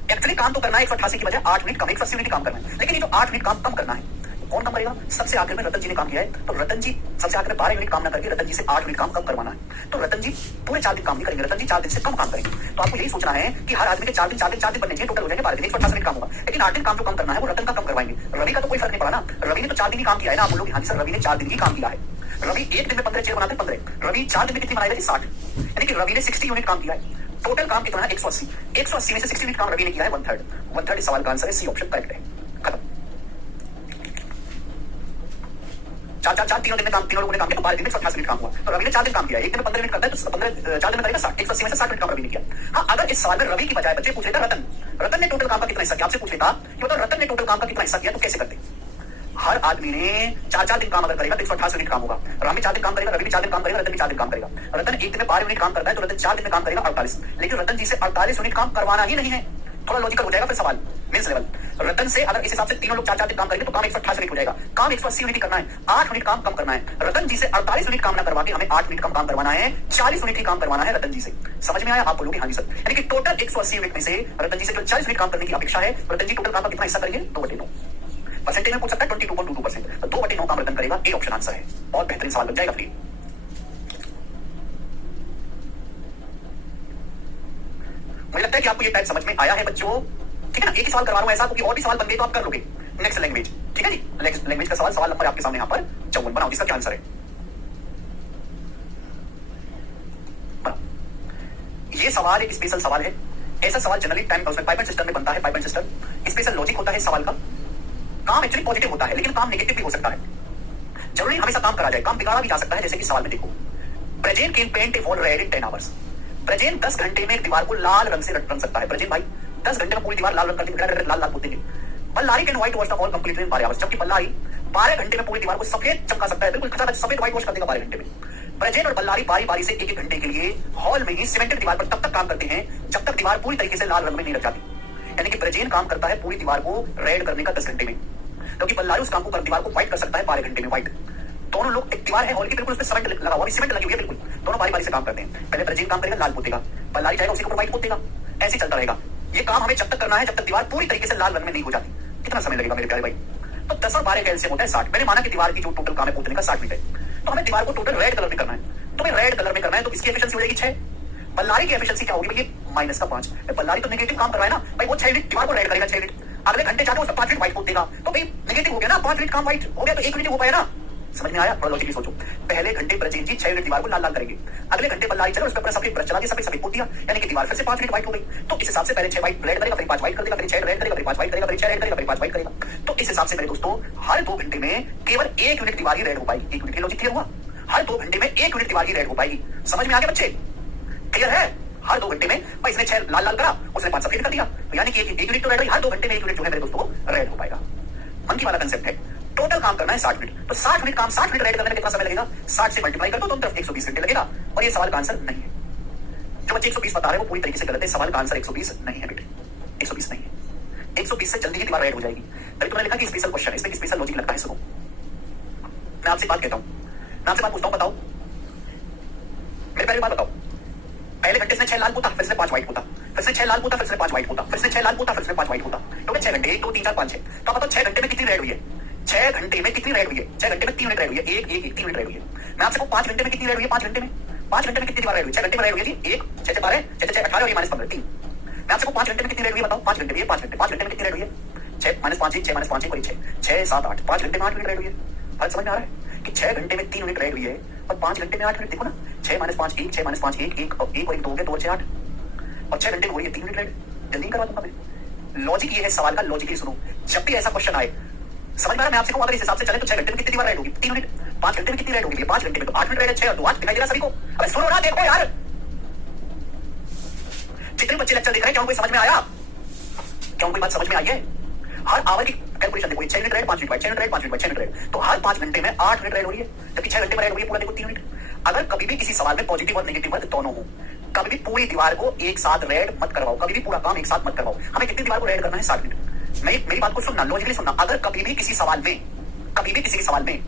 एक्चुअली काम तो करना है 188 की बजाय 8 यूनिट कम, 180 यूनिट काम करना है, लेकिन ये जो 8 यूनिट काम कम करना है कौन कम करेगा? सबसे आखिर में रतन जी ने काम किया है, तो रतन जी सबसे आखिर में 12 यूनिट काम ना करके रतन जी से 8 यूनिट काम कम करवाना है। तो रतन जी पूरे 4 दिन काम नहीं करेंगे, रतन जी 4 दिन से कम काम करेंगे। तो आपको यही सोचना है कि हर आदमी के 4 दिन बनने चाहिए, टोटल हो जाएंगे 12 दिन, 188 मिनट काम होगा। लेकिन 8 दिन काम जो कम करना है वो रतन का कम करवाएंगे। रवि का तो कोई फर्क नहीं पड़ा ना, रवि ने तो 4 दिन ही काम किया है ना। आप बोलोगे हाँ जी सर रवि ने 4 दिन ही काम किया है। रवि एक दिन में 15 चेयर बनाते 15, रवि 4 दिन में कितनी बनाएगा? 60, यानी कि रवि ने 60 यूनिट काम किया है। टोटल काम कितना है? 180। 180 में से 60 यूनिट काम रवि ने किया है, 1/3 इस सवाल का आंसर है। सी ऑप्शन करेक्ट है। खत्म। 4 तीनों दिन में काम, तीनों लोगों ने काम किया तो 12 दिन में 188 मिनट काम हुआ। तो रवि ने 4 दिन काम किया, एक दिन में 15 मिनट करता है तो 4 दिन में करेगा 60। 180 में से 60 मिनट काम रवि ने किया। हाँ, अगर इस सवाल में रवि की बजाय बच्चे पूछ लेता रतन ने टोटल काम का कितना हिस्सा किया, आपसे पूछ लेता कि मतलब रतन ने टोटल काम का कितना हिस्सा किया, तो कैसे करते? हर आदमी ने 4-4 दिन काम अगर करेगा तो 188 यूनिट काम होगा। राम में 4 दिन काम करेगा, रवि भी 4 दिन काम करेगा, रतन भी 4 दिन काम करेगा। रतन एक दिन में 12 यूनिट काम करता है तो रतन 4 दिन में काम करेगा 48, लेकिन रतन जी से 48 यूनिट काम करवाना ही नहीं है। थोड़ा लॉजिकल हो जाएगा फिर सवाल मिन्स लेवल। रतन से अगर इस हिसाब से तीनों लोग 4-4 दिन काम करेंगे तो काम 188 यूनिट हो जाएगा। काम 180 यूनिट करना है, 8 यूनिट काम कम करना है। रतन जी से 48 यूनिट काम ना करवा के हमें 8 यूनिट कम काम करवाना है, 40 यूनिट ही काम करवाना है रतन जी से। समझ में आया? आप बोलोगे हाँ जी सर, यानी कि टोटल 180 यूनिट में से रतन जी से जो 40 यूनिट काम करने की अपेक्षा है, रतन जी टोटल काम का कितना हिस्सा करेंगे? 2/9। परसेंटेज में पूछ सकता है 22.22%, तो 2/9 काम रतन करेगा। ए ऑप्शन आंसर है। बहुत बेहतरीन सवाल बन जाएगा फ्री। मुझे लगता है कि आपको ये टाइप समझ में आया है बच्चों, ठीक है ना। एक ही सवाल करवा रहा हूं ऐसा, क्योंकि और भी सवाल बन गए तो आप कर लोगे। नेक्स्ट लैंग्वेज, ठीक है जी। नेक्स्ट लैंग्वेज का सवाल नंबर आपके सामने यहां पर 54 बनाओ, जिसका क्या आंसर है? ये सवाल एक स्पेशल सवाल है। ऐसा सवाल जनरली टाइम पाइपलाइन सिस्टम में बनता है। पाइपलाइन सिस्टम स्पेशल लॉजिक होता है सवाल का। काम एक्चुअली पॉजिटिव होता है, लेकिन काम नेगेटिव भी हो सकता है। जरूरी हमेशा काम करा जाए, काम बिगाड़ा भी जा सकता है। जैसे कि सवाल में देखो, Brajen can paint a wall red in 10 hours. Brajen 10 घंटे में दीवार को लाल रंग से रंग सकता है। ब्रजेन भाई 10 घंटे में पूरी दीवार लाल रंग करके लाल लाल पोतेंगे। Ballari can white wash the wall completely in 12 hours. जबकि बल्लारी 12 घंटे में पूरी दीवार को सफेद चमका सकता है, बिल्कुल खचाखच सफेद व्हाइट वॉश कर देगा 12 घंटे में। ब्रजेन और बल्लारी बारी बारी से एक एक घंटे के लिए हॉल में ही सीमेंटेड दीवार पर तब तक काम करते हैं जब तक दीवार पूरी तरीके से लाल रंग में नहीं रख जाती। यानी कि ब्रजेन काम करता है पूरी दीवार को रेड करने का 10 घंटे में, क्योंकि बल्लारी उस काम को दीवार को व्हाइट कर सकता है 12 घंटे में। व्हाइट दोनों लोग, एक दीवार है हॉल की, बिल्कुल उस पर सीमेंट लगा हुआ, सीमेंट लगी हुई है, बिल्कुल दोनों बारी बारी से काम करते हैं। पहले ब्रजेन काम करेगा, लाल पोतेगा, बल्लारी जाएगा उसी के ऊपर व्हाइट पोतेगा, ऐसे चलता रहेगा। ये काम हमें जब तक करना है जब तक दीवार पूरी तरीके से लाल रंग में नहीं हो जाती। कितना समय लगेगा मेरे प्यारे भाई? तो 10 और 12 का एलसीएम होता है 60। मैंने माना कि दीवार की जो टोटल काम है पोतने का 60 मिनट है, तो हमें दीवार को टोटल रेड कलर में करना है। तो भाई रेड कलर में करना है तो इसकी एफिशिएंसी हो जाएगी 6। बल्लारी की एफिशिएंसी क्या होगी भाई? माइनस का 5। बल्लारी तो नेगेटिव काम कर रहा है ना भाई, वो 6 मिनट दीवार को रेड करेगा, 6 मिनट, अगले घंटे जाके उसका 5 मिनट व्हाइट पोत देगा, तो भाई नेगेटिव हो गया ना, 5 मिनट काम व्हाइट हो गया तो 1 मिनट हो पाया ना। समझ में आया? थोड़ा लॉजिकली सोचो। पहले घंटे ब्रजेन जी 6 मिनट दीवार को लाल लाल करेंगे, अगले घंटे बल्लारी चले उस पर सफेद ब्रश चला के सफेद सफेद पोत दिया, यानी कि दीवार फिर से 5 मिनट व्हाइट हो गई। तो इस हिसाब से पहले 6 व्हाइट रेड करेगा, फिर 5 व्हाइट कर देगा, फिर 6 रेड करेगा, फिर 5 व्हाइट करेगा, फिर 6 रेड करेगा, फिर 5 व्हाइट करेगा। तो इस हिसाब से मेरे दोस्तों हर 2 घंटे में केवल 1 यूनिट दीवार ही रेड हो पाएगी। 1 यूनिट की लॉजिक क्लियर हुआ? हर 2 घंटे में 1 यूनिट दीवार ही रेड हो पाएगी। समझ में आ गया बच्चे? क्लियर है? हर 2 घंटे में भाई इसने 6 लाल लाल करा, उसने 5 सफेद कर दिया, तो यानी कि 1 यूनिट तो रेड रही, हर 2 घंटे में 1 यूनिट जो है मेरे दोस्तों रेड हो पाएगा। मंकी वाला कंसेप्ट है। टोटल काम करना है 60 मिनट, तो 60 मिनट काम, 60 मिनट रेड करने में कितना समय लगेगा? 60 से मल्टीप्लाई कर दो तो तुम तरफ 120 घंटे लगेगा। और ये सवाल का आंसर नहीं है। जो बच्चे 120 बता रहे हैं वो पूरी तरीके से गलत है। सवाल का आंसर 120 नहीं है बेटे, 120 नहीं है। 120 से जल्दी ही दीवार रेड हो जाएगी। तभी तुमने लिखा कि स्पेशल क्वेश्चन, इसमें स्पेशल लॉजिक लगता है। सुनो, मैं आपसे बात कहता हूं, मैं आपसे बात पूछता हूं, बताओ मेरे पहले बात बताओ। पहले घंटे से 6 लाल पोता, फिर से 5 व्हाइट पोता, फिर से 6 लाल पोता, फिर से 5 व्हाइट पोता, फिर से 6 लाल पोता, फिर से 5 व्हाइट पोता, तो 6 घंटे, 1 2 3 4 5 6। तो बताओ 6 घंटे में कितनी रेड हुई है? 6 घंटे में कितनी रेड हुई है? 6 घंटे में 3 मिनट रेड हुई है, 1 1 1 3 मिनट रेड हुई है। मैं आपसे कहूं 5 घंटे में कितनी रेड हुई है? 5 घंटे में, 5 घंटे में कितनी दीवार रेड हुई है? 6 घंटे में रेड हुई है जी 1 6 6 12 6 6 18 और ये -15 3। मैं आपसे कहूं 5 घंटे में कितनी रेड हुई है? बताओ 5 घंटे में, 5 घंटे में कितनी रेड हुई है? 6 -5 1 6 -5 1 और 6 6 7 8, 5 घंटे में 8 मिनट रेड हुई है। बात समझ में आ रहा है कि 6 घंटे में 3 मिनट रेड हुई है और 5 घंटे में 8 मिनट। देखो ना, 6 -5 1 6 -5 1 1 और 1 और 1 2 हो गए, 2 और 6 8, और 6 घंटे में हो रही है 3 मिनट रेड। जल्दी करवा दूंगा मैं। लॉजिक ये है सवाल का, लॉजिकली सुनो। जब भी ऐसा क्वेश्चन आए, समझ में आ रहा है? मैं आपसे कहूं अगर इस हिसाब से चले तो 6 घंटे में कितनी दीवार रेड होगी? 3 मिनट। 5 घंटे में कितनी रेड होगी? 5 घंटे में तो 8 मिनट रेड है, 6 और 2 8 दिखाई दे रहा सभी को? अबे सुनो ना, देखो यार, जितने बच्चे लेक्चर देख रहे हैं क्या उनको समझ में आया? क्या उनको बात समझ में आई है? हर आवर की कैलकुलेशन देखो, 6 minute red, 5 minute white, 6 minute red, 5 minute white, 6 minute red, तो हर 5 घंटे में 8 मिनट रेड हो रही है, जबकि 6 घंटे में रेड हो रही है पूरा देखो 3 मिनट। अगर कभी भी किसी सवाल में पॉजिटिव और नेगेटिव वर्ड दोनों हो, कभी भी पूरी दीवार को एक साथ रेड मत करवाओ, कभी भी पूरा काम एक साथ मत करवाओ। हमें कितनी दीवार को रेड करना है? 60 मिनट। मेरी बात को सुनना, लॉजिकली सुनना। अगर कभी भी किसी सवाल में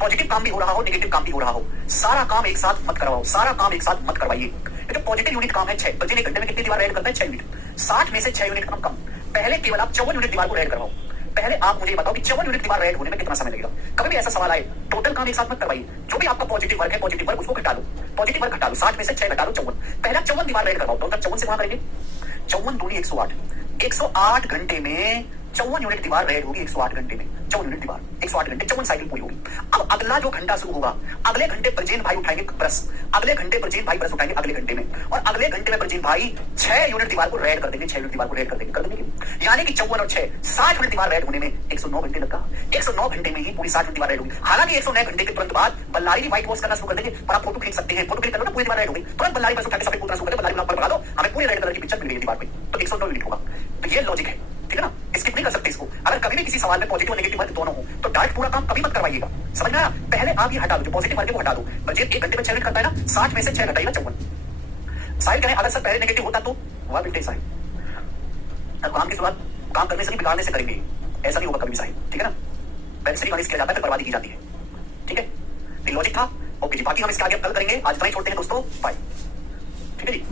पॉजिटिव काम भी हो रहा हो, नेगेटिव काम भी हो रहा हो, सारा काम एक साथ मत करवाओ, सारा काम एक साथ मत करवाइए। ये जो पॉजिटिव यूनिट काम है 6, बल्कि 1 घंटे में कितनी दीवार रेड करता है? 6 यूनिट। 60 में से 6 यूनिट कम कम। पहले केवल आप 54 यूनिट दीवार को रेड करवाओ। पहले आप मुझे बताओ कि 54 यूनिट दीवार रेड होने में कितना समय लगेगा? कभी भी ऐसा सवाल आए, टोटल काम एक साथ मत करवाइए। जो भी आपका पॉजिटिव वर्क है, पॉजिटिव वर्क उसको घटा दो, पॉजिटिव वर्क घटा दो। 60 में से 6 घटा दो 54। पहले आप 54 दीवार रेड करवाओ, तो 54 से वहां करेंगे 54 दूनी 108। 108 घंटे में 54 यूनिट दीवार रेड होगी। 108 घंटे में 54 यूनिट दीवार, 108 घंटे 54 साइकिल पूरी होगी। अब अगला जो घंटा शुरू होगा, अगले घंटे ब्रजेन भाई उठाएंगे ब्रश, अगले घंटे ब्रजेन भाई ब्रश उठाएंगे अगले घंटे में, और अगले घंटे में ब्रजेन भाई 6 यूनिट दीवार को रेड कर देंगे, 6 यूनिट दीवार को रेड कर देंगे, कर देंगे। यानी कि 54 और 6 60 यूनिट दीवार रेड होने में 109 घंटे लगा। 109 घंटे में ही पूरी 60 यूनिट दीवार रेड होगी। हालांकि 109 घंटे के तुरंत बाद बल्लारी व्हाइट वॉश करना शुरू कर देंगे, पर आप फोटो खींच सकते हैं, फोटो क्लिक करो ना, पूरी दीवार रेड हो गई, तुरंत बल्लारी ब्रश उठा के सफेद पोतना शुरू कर दे, बल्लारी पर लगा दो, हमें पूरी रेड कलर की पिक्चर मिल गई दीवार पे, तो 109 यूनिट होगा। तो ये लॉजिक है, ठीक है ना? स्किप नहीं कर सकते इसको। अगर कभी भी किसी सवाल में पॉजिटिव और नेगेटिव वर्क दोनों हो तो डायरेक्ट पूरा काम कभी मत करवाइएगा। समझ में आया? पहले आप ये हटा दो, जो पॉजिटिव वर्क है वो हटा दो। बच्चे 1 घंटे में 6 मिनट करता है ना, 60 में से 6 घटाइएगा 54। साहिल कहें अगर सर पहले नेगेटिव होता तो वह बेटे साहिल, काम की शुरुआत काम करने से नहीं बिगाड़ने से करेंगे, ऐसा नहीं होगा कभी भी साहिल, ठीक है ना? पहले से किया जाता है, फिर बर्बादी की जाती है, ठीक है? लॉजिक था। ओके जी, बाकी हम इसके आगे कल करेंगे। आज इतना ही छोड़ते हैं दोस्तों, बाय। ठीक है जी।